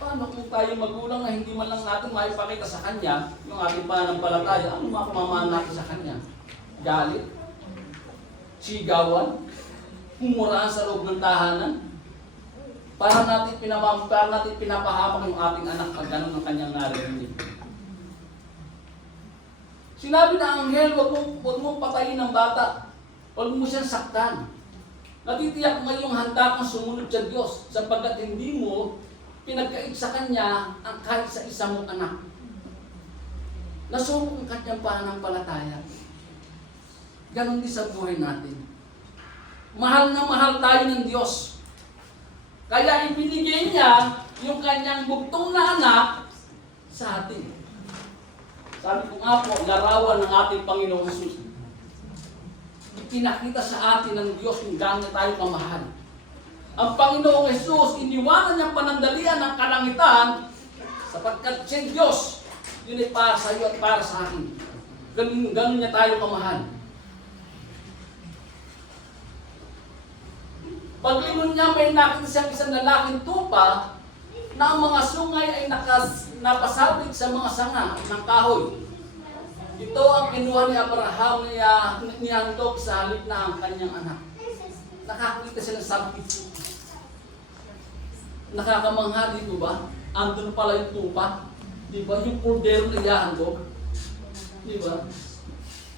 Paano kung tayo magulang na hindi man lang natin maipakita sa Kanya yung ating pananampalataya, ano mapamamaan natin sa Kanya? Galit? Sigawan? Humuraan sa loob ng tahanan? Para natin pinapahamak yung ating anak pag ganun ang kanyang narinig. Sinabi na anghel, huwag mong patayin ng bata. Huwag mo siyang saktan. Natitiyak mo yung handa kang sumunod sa Diyos sapagkat hindi mo pinagkait sa Kanya ang kahit sa isa mong anak. Nasubok ang kanyang pananampalataya. Ganon din sa buhay natin. Mahal na mahal tayo ng Diyos. Kaya ibinigay niya yung kanyang bugtong na anak sa atin. Sabi ko nga po, larawan ng ating Panginoong Jesus. Ipinakita sa atin ng Diyos kung gaano tayo kamahal. Ang Panginoong Jesus, iniwanan niyang panandalian ng kalangitan sapagkat siya Diyos, yun ay para sa iyo at para sa akin. Ganun niya tayo kamahal. Paglingon niya, may nakita siyang isang lalaking tupa na ang mga sungay ay napasabit sa mga sanga ng kahoy. Ito ang kinuha ni Abraham na nihandog sa halip na ang kanyang anak. Nakakita siya ng sabit. Nakakamangha dito ba? Andun pala yung tupa. Di ba? Yung kordero na iyahandog. Di ba?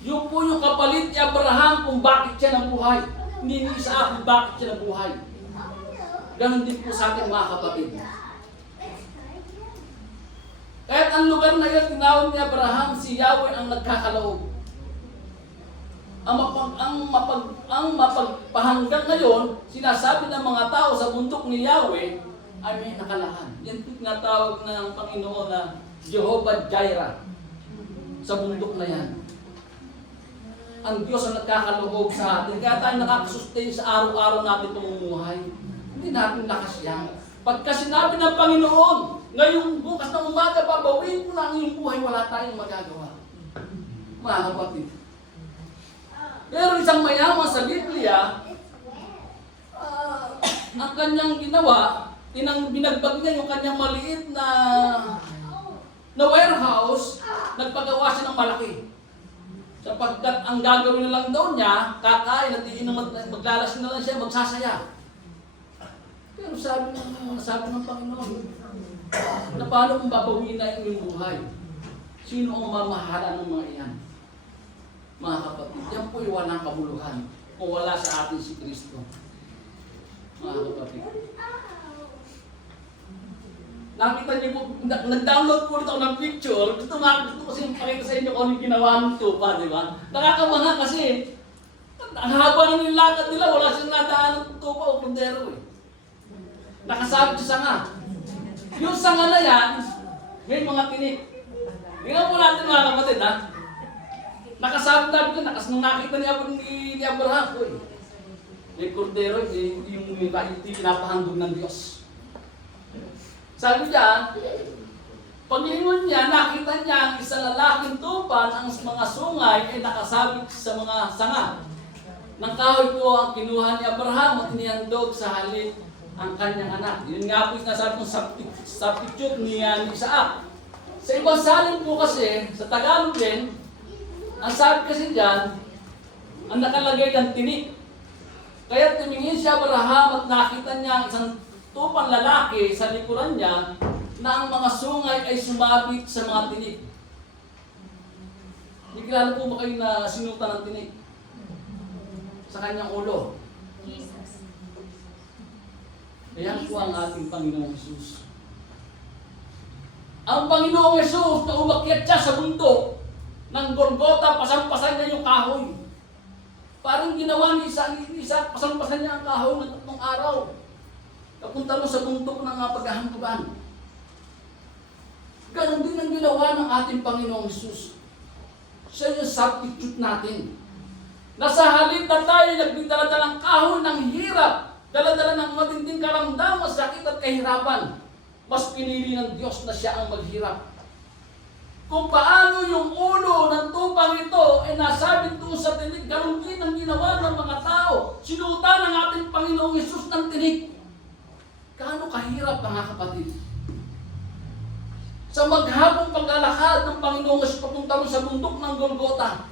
Yung po yung kapalit ni Abraham kung bakit siya nabuhay. Hindi niyo sa akin bakit siya nabuhay. Ganon din po sa ating mga kapatid. Kahit ang lugar na yun, tinawag ni Abraham, si Yahweh ang nagkakaloob. Ang mapagpahanggang ngayon, sinasabi ng mga tao sa bundok ni Yahweh, ay may nakalahan. Yan po tinatawag ng Panginoon na Jehovah Jireh sa bundok na yan. Ang Diyos ang nagkakaloob sa atin. Kaya tayo nakakasustain sa araw-araw natin pamumuhay. Hindi natin lakas yan. Pagka sinabi ng Panginoon, ngayong bukas ng umaga, babawiin ko na ang iyong buhay, wala tayong magagawa. Mga kapatid. Pero isang mayaman sa Biblia, ang kanyang ginawa, binagbag niya yung kanyang maliit na warehouse, nagpagawa siya ng malaki. Sapagkat ang gagawin na lang daw niya, kakain at maglalas na lang siya, magsasaya. Pero sabi ng Panginoon, na paano kung babawiin na yung iyong buhay? Sino ang mamahala ng mga iyan? Mga kapatid, yan po'y walang kabuluhan kung wala sa atin si Kristo. Mga kapatid. Nakita niyo po, nag-download po ito ng picture. Gusto kasi pakita sa inyo kung ano yung ginawa ng tupa, di ba? Nakakamaha kasi, ang haba ng nilakad nila, wala silang nadaan ng tupa o kundero eh. Nakasabit sa sanga. Yung sanga na yan, may mga tinik. Tingnan po natin mga kapatid ha. Nakasabit namin ito, nung nakita ni Abraham, uy, may kordero, yung pinapahandog ng Diyos. Sabi niya, paglingon niya, nakita niya ang isang lalaking tupan, ang mga sungay ay nakasabit sa mga sanga. Nang kahoy po ang kinuha ni Abraham at inihandog sa halip ang kanyang anak. Yun nga po yung nasabi kong substitute ni Isaac. Sa ibang salin po kasi, sa Tagalog din, ang sabi kasi dyan, ang nakalagay ng tinik. Kaya tumingin si Abraham at nakita niya ang isang tupang lalaki sa likuran niya na ang mga sungay ay sumabit sa mga tinik. Hindi kilala po ba kayo na sinutan ng tinik sa kanyang ulo? Ayan po ang ating Panginoong Jesus. Ang Panginoong Jesus na umakyat siya sa bundok ng Golgotha, pasampasan niya yung kahoy. Parang ginawa ni Isa, pasampasan niya ang kahoy ng 3 araw. Kapunta mo sa bundok ng paghahantugan. Ganon din ang ginawa ng ating Panginoong Jesus. Siya yung substitute natin. Nasa halip na tayo nagdala-dalang kahoy ng hirap, dala-dala ng matinding karamdaman, sakit at kahirapan, mas pinili ng Diyos na siya ang maghirap. Kung paano yung ulo ng tupang ito ay nasabit doon sa tinik, ganon din ang ginawa ng mga tao. Sinuta ng ating Panginoong Hesus ng tinik. Gaano kahirap, mga kapatid? Sa maghabong paglalakad ng Panginoong Hesus papunta mo sa bundok ng Golgotha,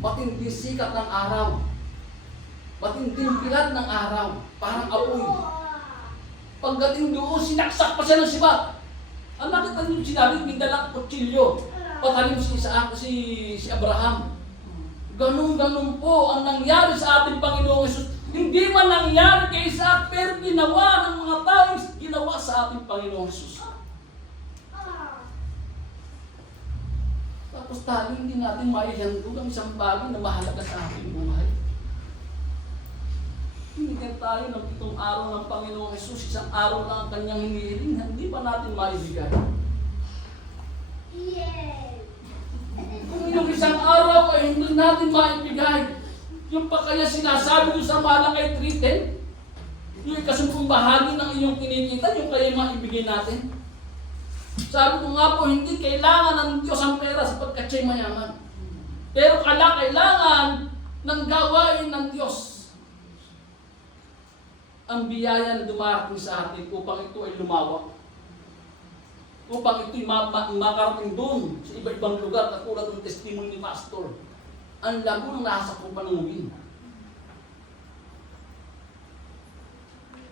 matinding sikat ng araw, matinding bilat ng araw, parang apoy. Pagdating doon, sinaksak pa siya ng sibat. Ang nakita niyo sinabi, may dalang kutsilyo. Patalim si Abraham. Ganun po ang nangyari sa ating Panginoong Hesus. Hindi man nangyari kay Isaac, pero ginawa ng mga tao, ginawa sa ating Panginoong Hesus. Tapos tayo, hindi natin maihandog ang isang bagay na mahalaga sa ating buhay. Hinigyan tayo ng 7 araw ng Panginoong Hesus, 1 araw lang ang kanyang hinihiling, hindi pa natin maibigay. Kung yung 1 araw ay hindi natin maibigay, yung pa kaya sinasabi doon sa Malakay 3:10, yung ikasumpung bahagi ng iyong kinikita, yung kaya maibigay natin. Sabi ko nga po, hindi kailangan ng Diyos ang pera sapagkat siya'y mayaman. Pero kailangan ng gawain ng Diyos ang biyaya na dumarating sa atin upang ito ay lumawak. Upang ito'y makarating doon sa iba-ibang lugar katulad ng testimony ni Pastor. Ang lago ng nasa panungin.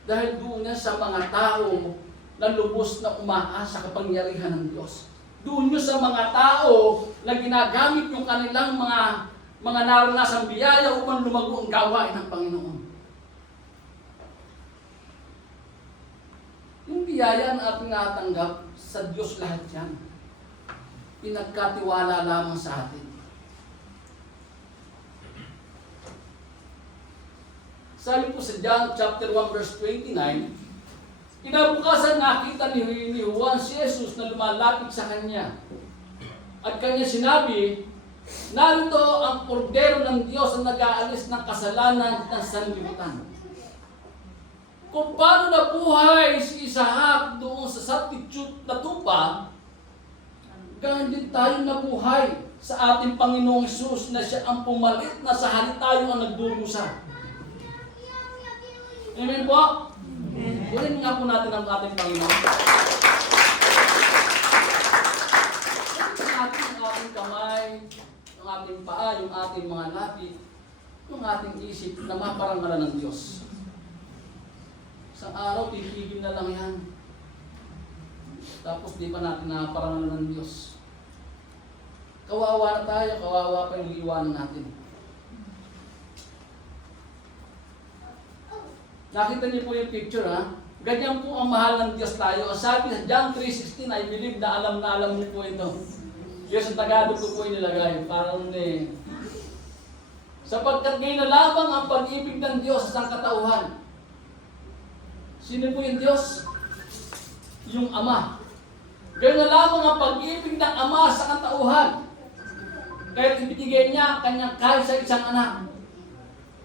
Dahil doon yan sa mga tao na lubos na umaasa sa kapangyarihan ng Diyos. Doon nyo sa mga tao na ginagamit yung kanilang mga naranasang biyaya upang lumago ang gawain ng Panginoon. Yung biyaya na ating natanggap, sa Diyos lahat yan. Pinagkatiwala lamang sa atin. Sabi po sa John chapter 1 verse 29, kinabukasan nakita ni Juan si Jesus na lumalapit sa kanya. At kanya sinabi, narito ang kordero ng Diyos na nag-aalis ng kasalanan ng sanlibutan. Kung paano nabuhay si Isaac doon sa substitute na tupa, ganun din tayo nabuhay sa ating Panginoong Hesus na siya ang pumalit na sa halip tayo ang nagdurusa. Amen po? Kunin nga po natin ang ating Panginoon. Ang ating kamay, ang ating paa, yung ating mga labi, yung ating isip na maparangalan ng Diyos. Sa araw, titigil na lang yan. Tapos di pa natin naparangalan ng Diyos. Kawawa na tayo, kawawa pa yung iwanan natin. Nakita niyo po yung picture, ha? Ganyan po ang mahal ng Diyos tayo. Ang sabi sa John 3:16, I believe na alam niyo po ito. Yung sa Tagalog ko po inilagay. Parang sapagkat ngayon na lamang ang pag-ibig ng Diyos sa katauhan. Sino po yung Diyos? Yung Ama. Ganoon na lamang ang pag-ibig ng Ama sa katauhan. Kaya't ibinigay niya ang kanyang kahit sa isang anak.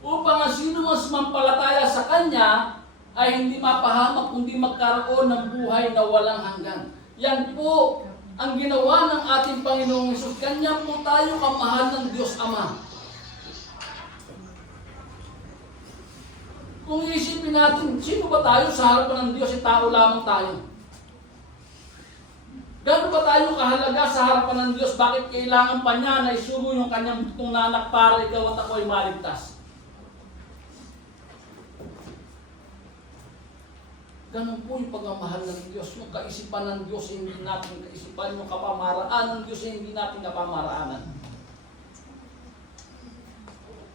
Upang ang sino mang sumampalataya sa Kanya ay hindi mapahamak kundi magkaroon ng buhay na walang hanggan. Yan po ang ginawa ng ating Panginoong Hesus. Kanya po tayo kamahal ng Diyos Ama. Kung iisipin natin, sino ba tayo sa harapan ng Diyos? Tao lamang tayo. Gano'n ba tayo kahalaga sa harapan ng Diyos? Bakit kailangan pa niya na isugo yung kanyang butong na anak para ikaw at ako ay maligtas? Ganun po yung pagmamahal ng Diyos. Yung kaisipan ng Diyos, hindi natin kaisipan. Yung kapamaraan ng Diyos, hindi natin kapamaraanan.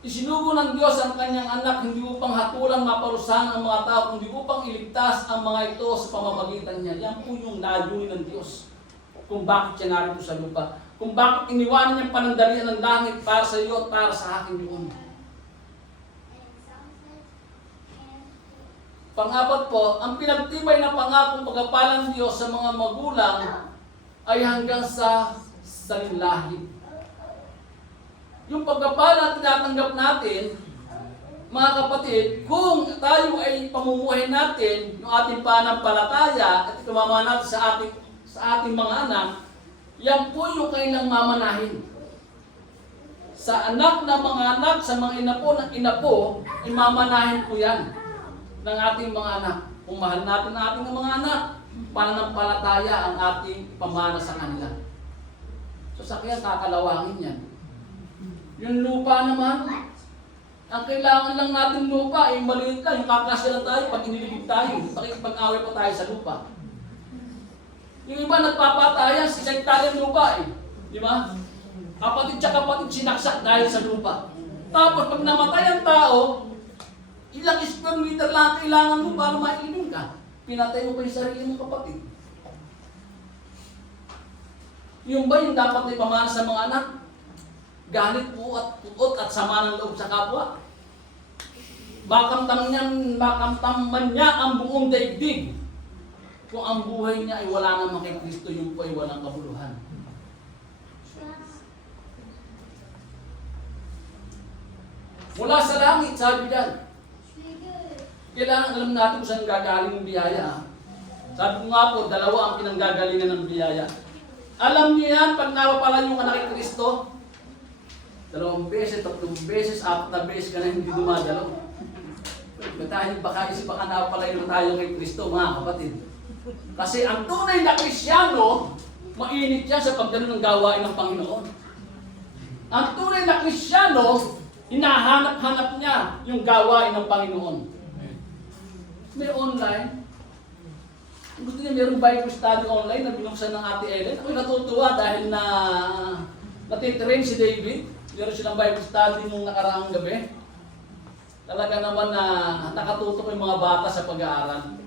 Isinugo ng Diyos ang kanyang anak hindi upang hatulang maparusahan ang mga tao, kundi upang iligtas ang mga ito sa pamamagitan niya. Yan po yung layunin ng Diyos. Kung bakit siya narito sa lupa. Kung bakit iniwanan niyang panandalian ng langit para sa iyo at para sa akin yun. Pang-apat po, ang pinagtibay na pangakong pagkapalan ng Diyos sa mga magulang ay hanggang sa salinlahi. Yung pagkapala tinatanggap natin, mga kapatid, kung tayo ay pamumuhay natin, yung ating pananampalataya at tumama natin sa ating mga anak, yan po yung kailang mamanahin. Sa anak na mga anak, sa mga inapo ng inapo, imamanahin po yan ng ating mga anak. Kung mahal natin ang ating mga anak, pananampalataya ang ating pamana sa kanila. So sa kaya kakalawangin yan. Yung lupa naman, ang kailangan lang natin lupa, ay maliit lang, yung kakasya lang tayo pag iniligid tayo, pakipag-away pa tayo sa lupa. Yung iba nagpapatayan, sinagtayan lupa di ba? Kapatid siya kapatid sinaksak dahil sa lupa. Tapos pag namatay ang tao, ilang square meter lang kailangan mo para mailim ka. Pinatay mo pa yung sarili mong kapatid. Yung ba yung dapat ipamana sa mga anak? Galit po at puot at sama ng loob sa kapwa. Makamtam man niya ang buong daigdig. Kung ang buhay niya ay wala naman kay Kristo, yung po ay walang kabuluhan. Mula sa langit, sabi diyan. Kailangan alam natin kung saan gagaling ng biyaya. Sabi ko nga po, dalawa ang pinanggagalingan ng biyaya. Alam niyo yan, pag napapalayo ka na kay Kristo, 2 beses, 3 beses, 4 na beses ka na hindi dumadalaw. Baka napapalayo na tayo kay Kristo, mga kapatid. Kasi ang tunay na Kristyano, mainit yan sa pagdalo ng gawain ng Panginoon. Ang tunay na Kristyano, hinahanap-hanap niya yung gawain ng Panginoon. May online. Gusto niya mayroong Bible study online na binuksan ng Ate Ellen. Ako'y natutuwa dahil na natitrain si David. Meron silang Bible study nung nakaraang gabi. Talaga naman na nakatutok yung mga bata sa pag-aaral.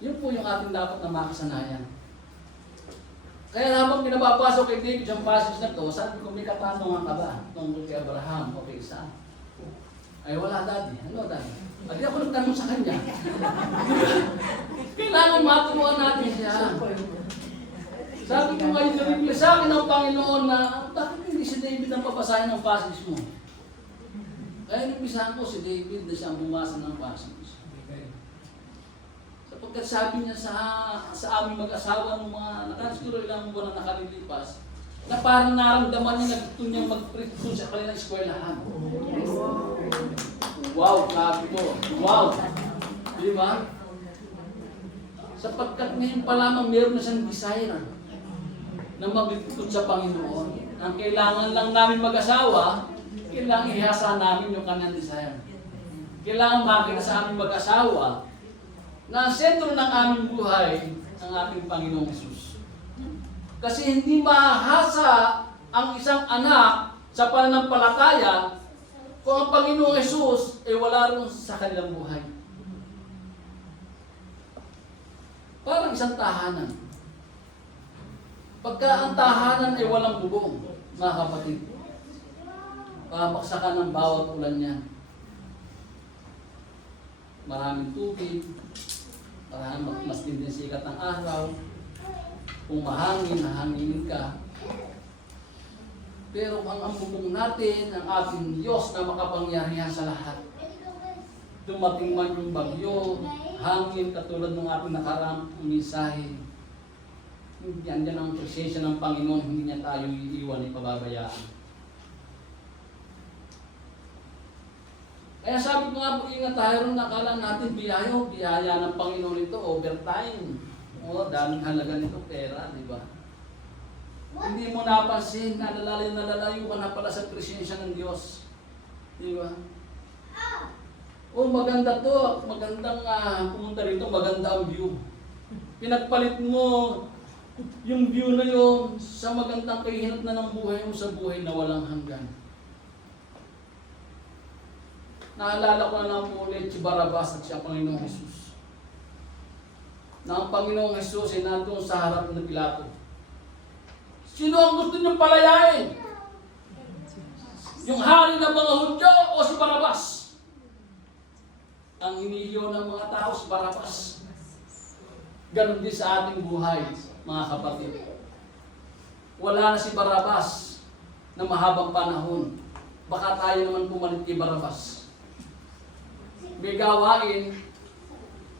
Yun po yung ating dapat na makasanayan. Kaya habang pinapapasok kay David yung passage na to, sabi ko, may katanungan ka ba tungkol kay Abraham o kay Isaac? Ay wala, Daddy. Ano, Daddy? Pati ako nagtanong sa kanya. Kailangan maturuan natin siya. Sabi ko ngayon, narinig sa akin ng Panginoon na, bakit hindi si David ang papasahin ng passage mo? Kaya nagbisahan ko si David na siyang bumasa ng passage. Sapagkat sabi niya sa aming mag-asawa ng mga nakasiguro ilang buwan na nakalilipas, na parang naramdaman niya na gusto niya mag-preach doon sa kanilang eskwelahan. Wow, sabi ko. Wow. Di ba? Sapagkat ngayon pa lamang meron na siyang desire na maglingkod sa Panginoon. Ang kailangan lang namin mag-asawa, kailangan ihasa namin yung kanyang desire. Kailangan makita sa aming mag-asawa na ang sentro ng aming buhay ang ating Panginoong Hesus. Kasi hindi mahasa ang isang anak sa pananampalataya kung ang Panginoong Hesus ay wala rin sa kanilang buhay. Parang isang tahanan. Pagka ang tahanan ay walang bubong, mga kapatid, babaksakan ng bawat ulan niyan. maraming tubig, maraming mas din sikat ng araw, kung mahangin, hahanginin ka. Pero ang bubong natin, ang ating Diyos na makapangyarihan sa lahat. Dumating man yung bagyo, hangin, katulad ng ating nakaraang mensahe. Yan ang presensya ng Panginoon, hindi niya tayo iiwan, ipababayaan. Kaya sabi ko nga po, ingat tayo rin, nakala natin biyaya ng Panginoon ito, overtime. O, daming halaga nito, pera, di ba? Hindi mo napansin, nalalayo ka na pala sa presensya ng Diyos. Di ba? O, maganda to, magandang pumunta rito, maganda ang view. Pinagpalit mo yung view na yun sa magandang kahinat na ng buhay mo sa buhay na walang hanggan. Naalala ko na lang po ulit si Barabas at siya Panginoong Jesus. Na ang Panginoong Jesus ay nandun sa harap ng Pilato. Sino ang gusto niyong palayain? Yung hari ng mga Hudyo o si Barabas? Ang hinihiyaw ng mga tao si Barabas. Ganon din sa ating buhay, mga kapatid. Wala na si Barabas na mahabang panahon. Baka tayo naman pumalit kay Barabas. May gawain,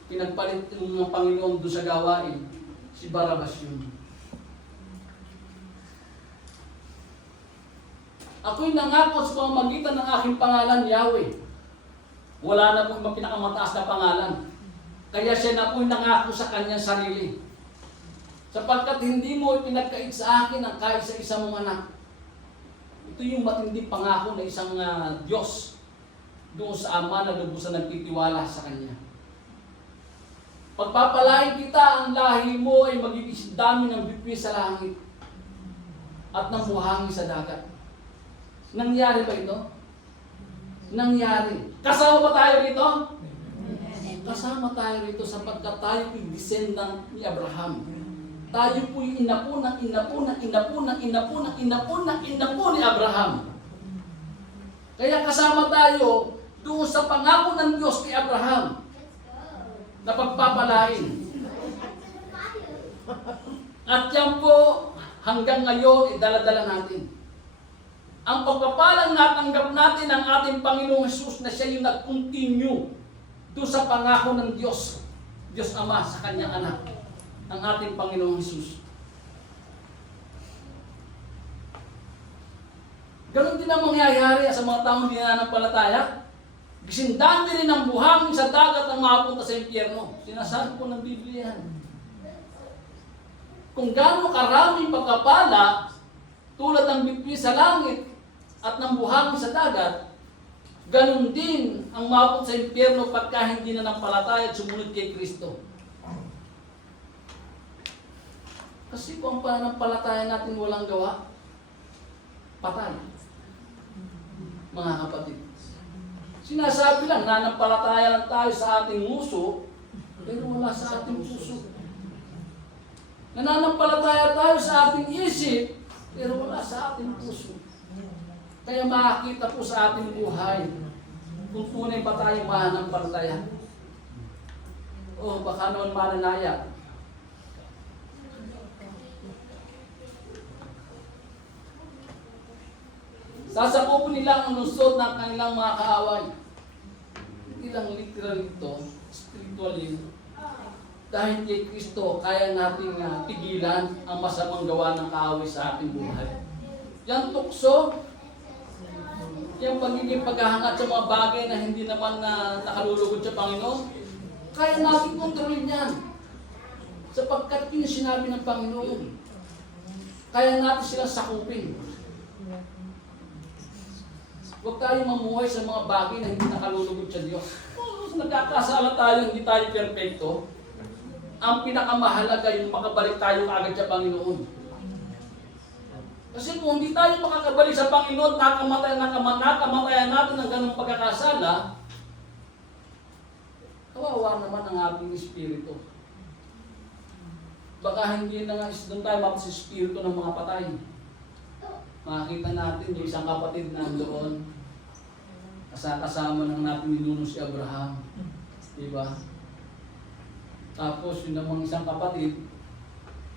pinagpalit ng Panginoon doon sa gawain, si Barabas yun. Ako'y nangako sa pamamagitan ng aking pangalan, Yahweh. Wala na pong pinakamataas na pangalan. Kaya siya na po'y nangako sa kanyang sarili. Sapagkat hindi mo ipinagkait sa akin ang kaisa-isa mong anak. Ito yung matinding pangako na isang Diyos doon sa Ama na lubusan nagtitiwala sa Kanya. Pagpapalain kita, ang lahi mo ay magiging dami ng bituin sa langit at ng buhangin sa dagat. Nangyari ba ito? Nangyari. Kasama ba tayo rito? Kasama tayo rito sapagkat tayo yung descendant ni Abraham. Tayo po yung inapo ni Abraham. Kaya kasama tayo doon sa pangako ng Diyos kay Abraham na pagpapalain. At yan po hanggang ngayon idala-dala natin. Ang pagpapalang natanggap natin ng ating Panginoong Jesus na siya yung nag-continue doon sa pangako ng Diyos, Diyos Ama sa kanyang anak, ang ating Panginoong Jesus. Ganon din ang mangyayari sa mga taong hindi nananampalataya. Gisindaan din ang buhangin sa dagat ang mapunta sa impyerno. Sinasabi po ng Biblia yan. Kung gaano karaming pagkapala, tulad ng bituin sa langit at ng buhangin sa dagat, ganon din ang mapunta sa impyerno pagka hindi na nampalataya at sumunod kay Kristo. Kasi kung ang pananampalataya natin walang gawa, patay. Mga kapatid. Sinasabi lang, nanampalataya lang tayo sa ating muso, pero wala sa ating puso. Nananampalataya tayo sa ating isip, pero wala sa ating puso. Kaya makakita po sa ating buhay kung tunay pa tayong mananampalataya. O baka naman mananaya. Sasakupin nila ang lusot ng kanilang mga kaaway. Hindi lang literal ito, spiritually. Dahil kay Kristo, kaya nating pigilan ang masamang gawa ng kaaway sa ating buhay. Yan tukso, yung pagiging paghahangat sa mga bagay na hindi naman nakalulugod sa Panginoon, kaya natin kontrolin yan. Sapagkat yun sinabi ng Panginoon. Kaya natin silang sakupin. Huwag tayong mamuhay sa mga bagay na hindi nakalulugod sa Diyos. Nagkakasala tayo, hindi tayo perfecto. Ang pinakamahalaga yung makabalik tayo agad sa Panginoon. Kasi kung hindi tayo makakabalik sa Panginoon, nakamatayan natin ng ganong pagkakasala, kawawa naman ang ating espiritu. Baka hindi na nga doon tayo mapos sa espiritu ng mga patay. Makikita natin yung isang kapatid na doon, kasama ng natin ninuno si Abraham. Diba? Tapos yung namang isang kapatid,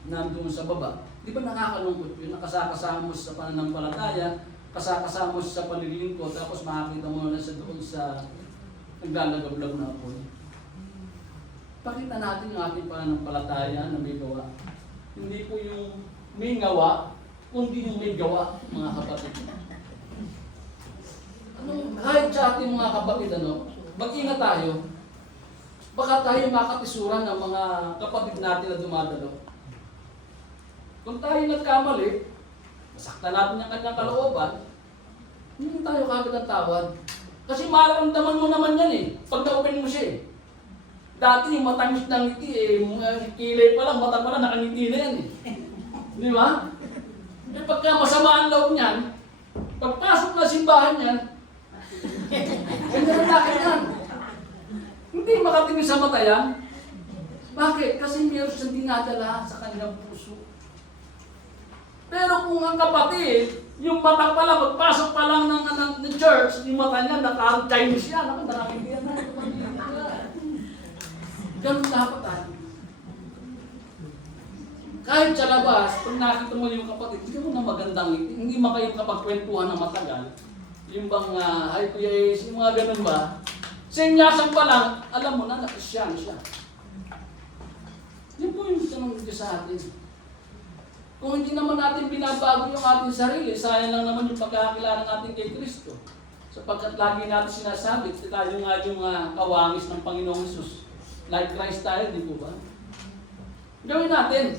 nandun sa baba, di ba nakakalungkot yun? Nakasakasama mo sa pananampalataya, kasakasama mo sa paglilingkod, tapos makakita mo na siya doon sa naglalagablag na apoy. Pakita natin yung ating pananampalataya na may gawa. Hindi po yung may gawa, kundi yung may gawa, mga kapatid. Kahit sa ating mga kapatid, mag-ingat tayo. Baka tayo makatisuran ng mga kapatid natin na dumadalo. Kung tayo nagkamali, masaktan natin yung kanyang kalooban, hindi tayo kagad ang tawad. Kasi mararamdaman mo naman yan pag na-open mo siya Dati yung matamis ng ngiti kilay pa lang, mata pa lang, nakangiti na yan Di ba? Pagka masama ang loob niyan, pagpasok na simbahan niyan, hindi na natin yan. Hindi makatingin sa mata yan. Bakit? Kasi meron siyang dinadala sa kanyang puso. Pero kung ang kapatid, yung mata pala, magpasok pa lang ng church, yung mata niya, naka-Chinese yan, nakakindihan na. Ganun dapat tayo. Kahit sa labas, pag nakita mo yung kapatid, hindi mo na magandang ngiti. Hindi mo kayo kapagkwentuhan ng matagal. Yung bang, hi kuya Ace, yung mga ganun ba? Senyasan pa lang, alam mo na, nakristyano siya. Yun po yung tanong dito sa atin. Kung hindi naman natin binabago yung ating sarili, sayang lang naman yung pagkakakilala natin kay Kristo. Sapagkat lagi natin sinasabi, tayo nga yung kawangis ng Panginoong Hesus. Like Christ tayo, di po ba? Gawin natin.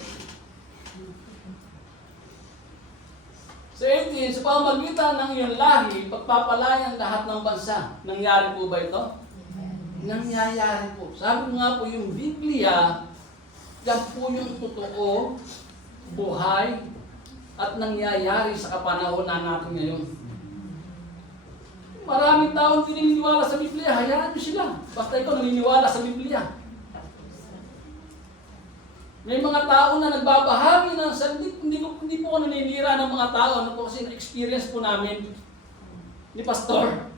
Sa 18, sa pamamagitan ng iyong lahi, pagpapalayan lahat ng bansa. Nangyari po ba ito? Nangyayari po. Sabi ko nga po, yung Biblia, yan po yung totoo, buhay, at nangyayari sa kapanahon na natin ngayon. Maraming taong naniniwala sa Biblia, hayaan nyo sila. Basta ikaw naniniwala sa Biblia. May mga tao na nagbabahagi ng salita, hindi po ako naninira ng mga tao, kasi na-experience po namin ni Pastor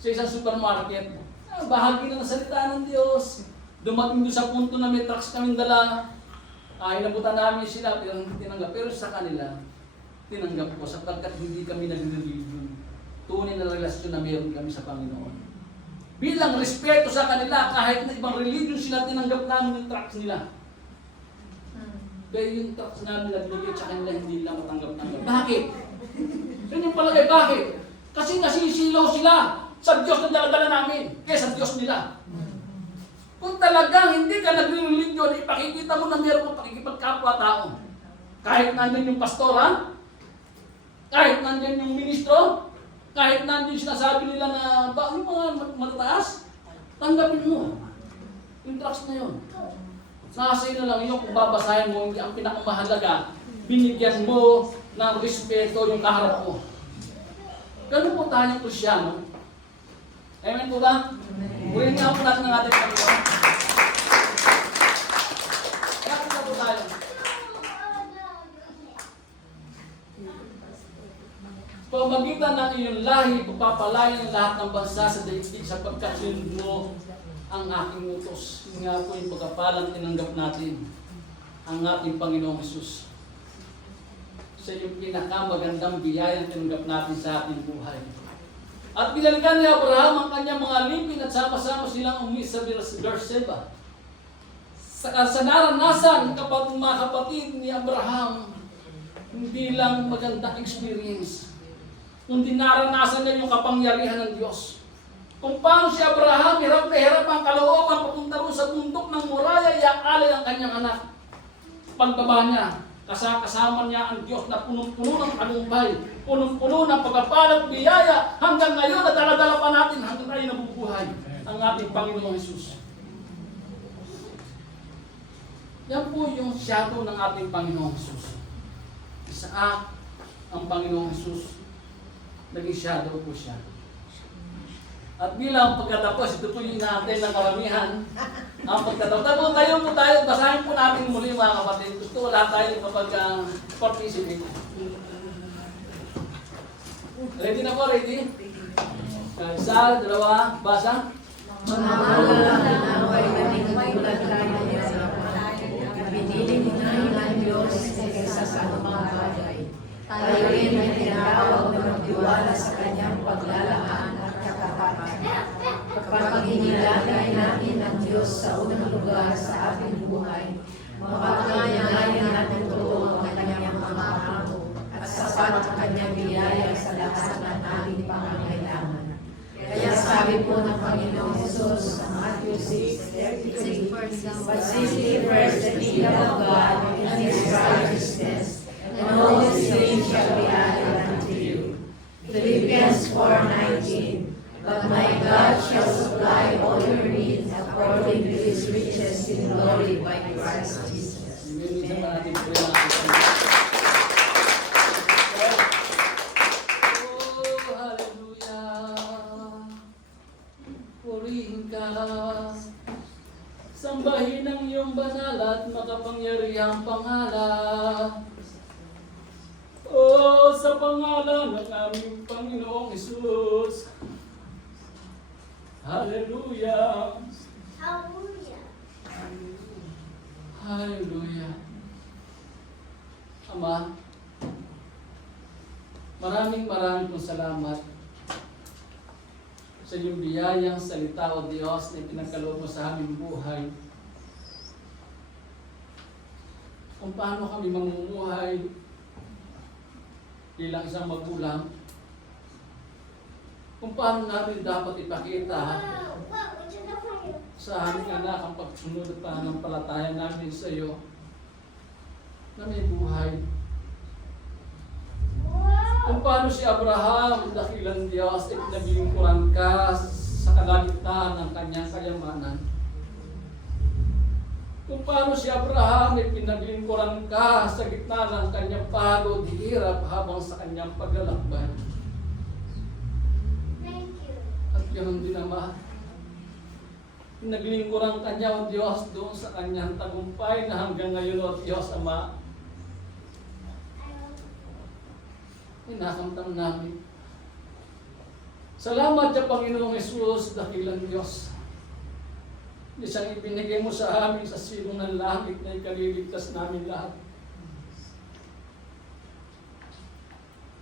sa isang supermarket. Bahagi na ng salita ng Diyos. Dumating doon sa punto na may trucks kaming dala. Inabutan namin sila, pero hindi tinanggap. Pero sa kanila, tinanggap ko sapagkat hindi kami nag-religion. Tunay na relasyon na meron kami sa Panginoon. Bilang respeto sa kanila, kahit na ibang religion sila, tinanggap namin yung trucks nila. Pero yung trucks namin nagbigay sa kanila, hindi nila matanggap-tanggap. Bakit? Yun yung palagay, bakit? Kasi nasisilaw sila sa Diyos na daladala namin, kaysa sa Diyos nila. Kung talagang hindi ka nagre-religion, ipakikita mo na meron kang pakikipagkapwa-tao. Kahit nandyan yung pastora, kahit nandyan yung ministro, kahit nandyan sinasabi nila na yung mga matataas, tanggapin mo. Yung trucks na yun. Nasa na lang yun kung babasahin mo, hindi ang pinakamahalaga, binigyan mo ng respeto yung kaharap mo. Ganun po tayo Kristyano. Amen po ba? Buhin nga po natin ng ating Panginoon. Bakit na po tayo? Pamagitan ng iyong lahi, pagpapalayan lahat ng bansa sa daigdig sapagkat sinunod mo ang aking utos. Yun nga po yung pagkapalang tinanggap natin ang ating Panginoong Hesus. Sa yung pinakamagandang biyayang tinanggap natin sa ating buhay. At binalikan ni Abraham ang kanyang mga lipin at sama-sama silang umis sa Berseba. Sa naranasan ng mga kapatid ni Abraham, hindi lang magandang experience, kundi naranasan niya yung kapangyarihan ng Diyos. Kung paano si Abraham, hirap na hirap ang kalooban papunta rin sa bundok ng Moriah, iaalay ang kanyang anak. Pagbaba niya, kasama niya ang Diyos na punong-puno ng tagumpay, punong-puno ng pagkapalat biyaya, hanggang ngayon na dala-dala pa natin hanggang tayo nabubuhay ang ating Panginoong Hesus. Yan po yung shadow ng ating Panginoong Hesus. Isaak ang Panginoong Hesus, naging shadow po siya. At bilang pagkatapos, ito po yung inaantay ng karamihan. Ang pagkatapos, tayo po tayo, basahin po natin muli mga kapatid. Gusto wala tayo kapag participate. Ready na po, ready? Isa, dalawa, basa. Mga malalaki na away na nagtulad tayo na pinili mo na ang Diyos kaysa sa anumang bagay. Tayo rin ay tinawag na magtiwala sa kanyang paglalaan at katapatan. Kapag inilagay natin ang Diyos sa unang lugar sa ating buhay, mapapatunayan natin totoo ang kanyang mga pangako at sapat ang kanyang biyaya sa lahat ng ating pangangailangan. Kaya sabi po ng Panginoong Jesus sa Matthew 6:33, "But seek ye first the kingdom of God and His righteousness, and all these things shall be added unto you." Philippians 4:19, "But my God shall supply all your needs according to His riches in glory by Christ Jesus." Minsan na natin po yung Oh, hallelujah. Purihin ka. Sambahin ang iyong banal at makapangyarihang pangalan. Oh, sa pangalan ng aming Panginoong Hesus. Hallelujah. Hallelujah. Ama, maraming pong salamat sa iyong biyayang salita o Diyos na pinagkaloob mo sa aming buhay. Kung paano kami mamumuhay bilang isang magulang, kung paano namin dapat ipakita sa aming anak ang pagsunod at pananampalataya namin sa iyo na may buhay. Kung paano si Abraham, dakilang Diyos, ay pinagingkuran ka sa kalagitnaan ng kanyang kayamanan. Kung paano si Abraham ay pinaglingkuran ka sa gitna ng kanyang pagod, hirap habang sa kanyang paglalakbay. At ganoon din Ama, pinaglingkuran kanya o Diyos doon sa kanyang tagumpay na hanggang ngayon o Diyos Ama, inakamtan namin. Salamat sa Panginoong Hesus, dakilang Diyos. Isang ibinigay mo sa amin sa silong ng langit na ikaliligtas namin lahat.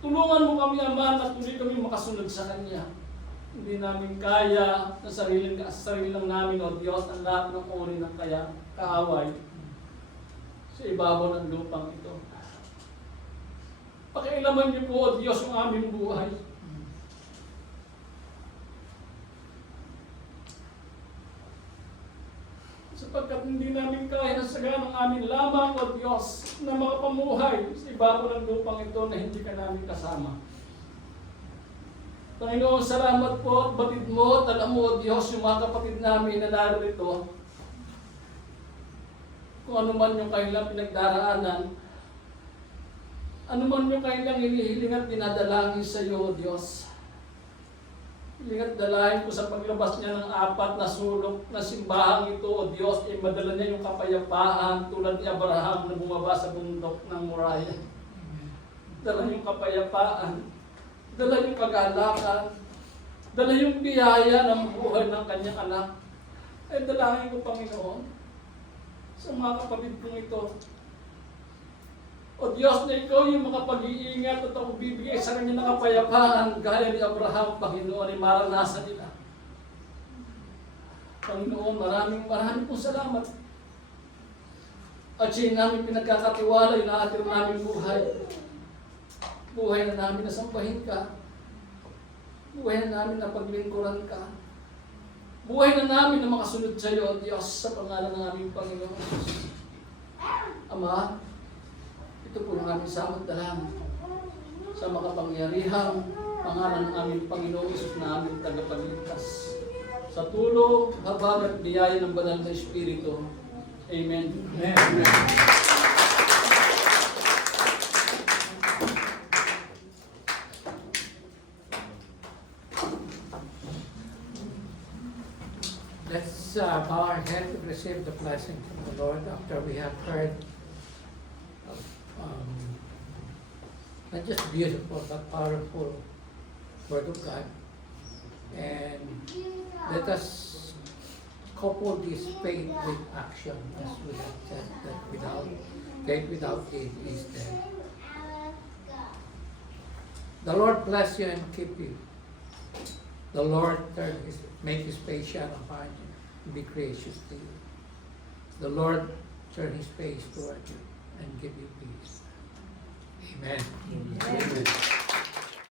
Tulungan mo kami, Ama, na tuloy kami makasunod sa Kanya. Hindi namin kaya na sarili lang namin, O Diyos, ang lahat ng uri ng kaaway sa ibabaw ng lupang ito. Pakialaman niyo po, O Diyos, ang aming buhay. Sapagkat hindi namin kaya na saganang amin lamang, O Diyos, na makapamuhay sa ibabaw ng lupang ito na hindi ka namin kasama. Panginoon, salamat po at batid mo at alam mo, O Diyos, yung mga kapatid namin na narito, kung ano man yung kanilang pinagdaraanan, ano man yung kanilang hinihiling at dinadalangin sa iyo, O Diyos. Hiling at dalahin ko sa paglabas niya ng 4 na sulok na simbahang ito, O Diyos, ay madala niya yung kapayapaan tulad ni Abraham na bumaba sa bundok ng Moriah. Dala yung kapayapaan, dala yung kagalakan, dala yung biyaya ng buhay ng kanyang anak. Ay dalangin ko, Panginoon, sa mga kapatid kong ito, O Diyos, na ikaw yung makapag-iingat at ako bibigay sa kanya ng kapayapaan gaya ni Abraham, Panginoon, ay maranasan nila. Panginoon, maraming pong salamat. At siya namin pinagkakatiwala, yung naatir namin buhay. Buhay na namin na sambahin ka. Buhay na namin na paglingkuran ka. Buhay na namin na makasunod sa iyo, O Diyos, sa pangalan ng aming Panginoon. Ama, ito po ang aming samot-dalangin sa makapangyarihang pangalan ng aming Panginoong Hesus na aming tagapagligtas. Sa tulong, habag at biyaya ng banal na Espiritu. Amen. Amen. Let's bow our head to receive the blessing from the Lord after we have heard not just beautiful but powerful Word of God. And let us couple this faith with action, as we have said, that without faith without it is dead. The Lord bless you and keep you. The Lord make his face shine upon you and be gracious to you. The Lord turn his face toward you and give you peace. Amen. Amen.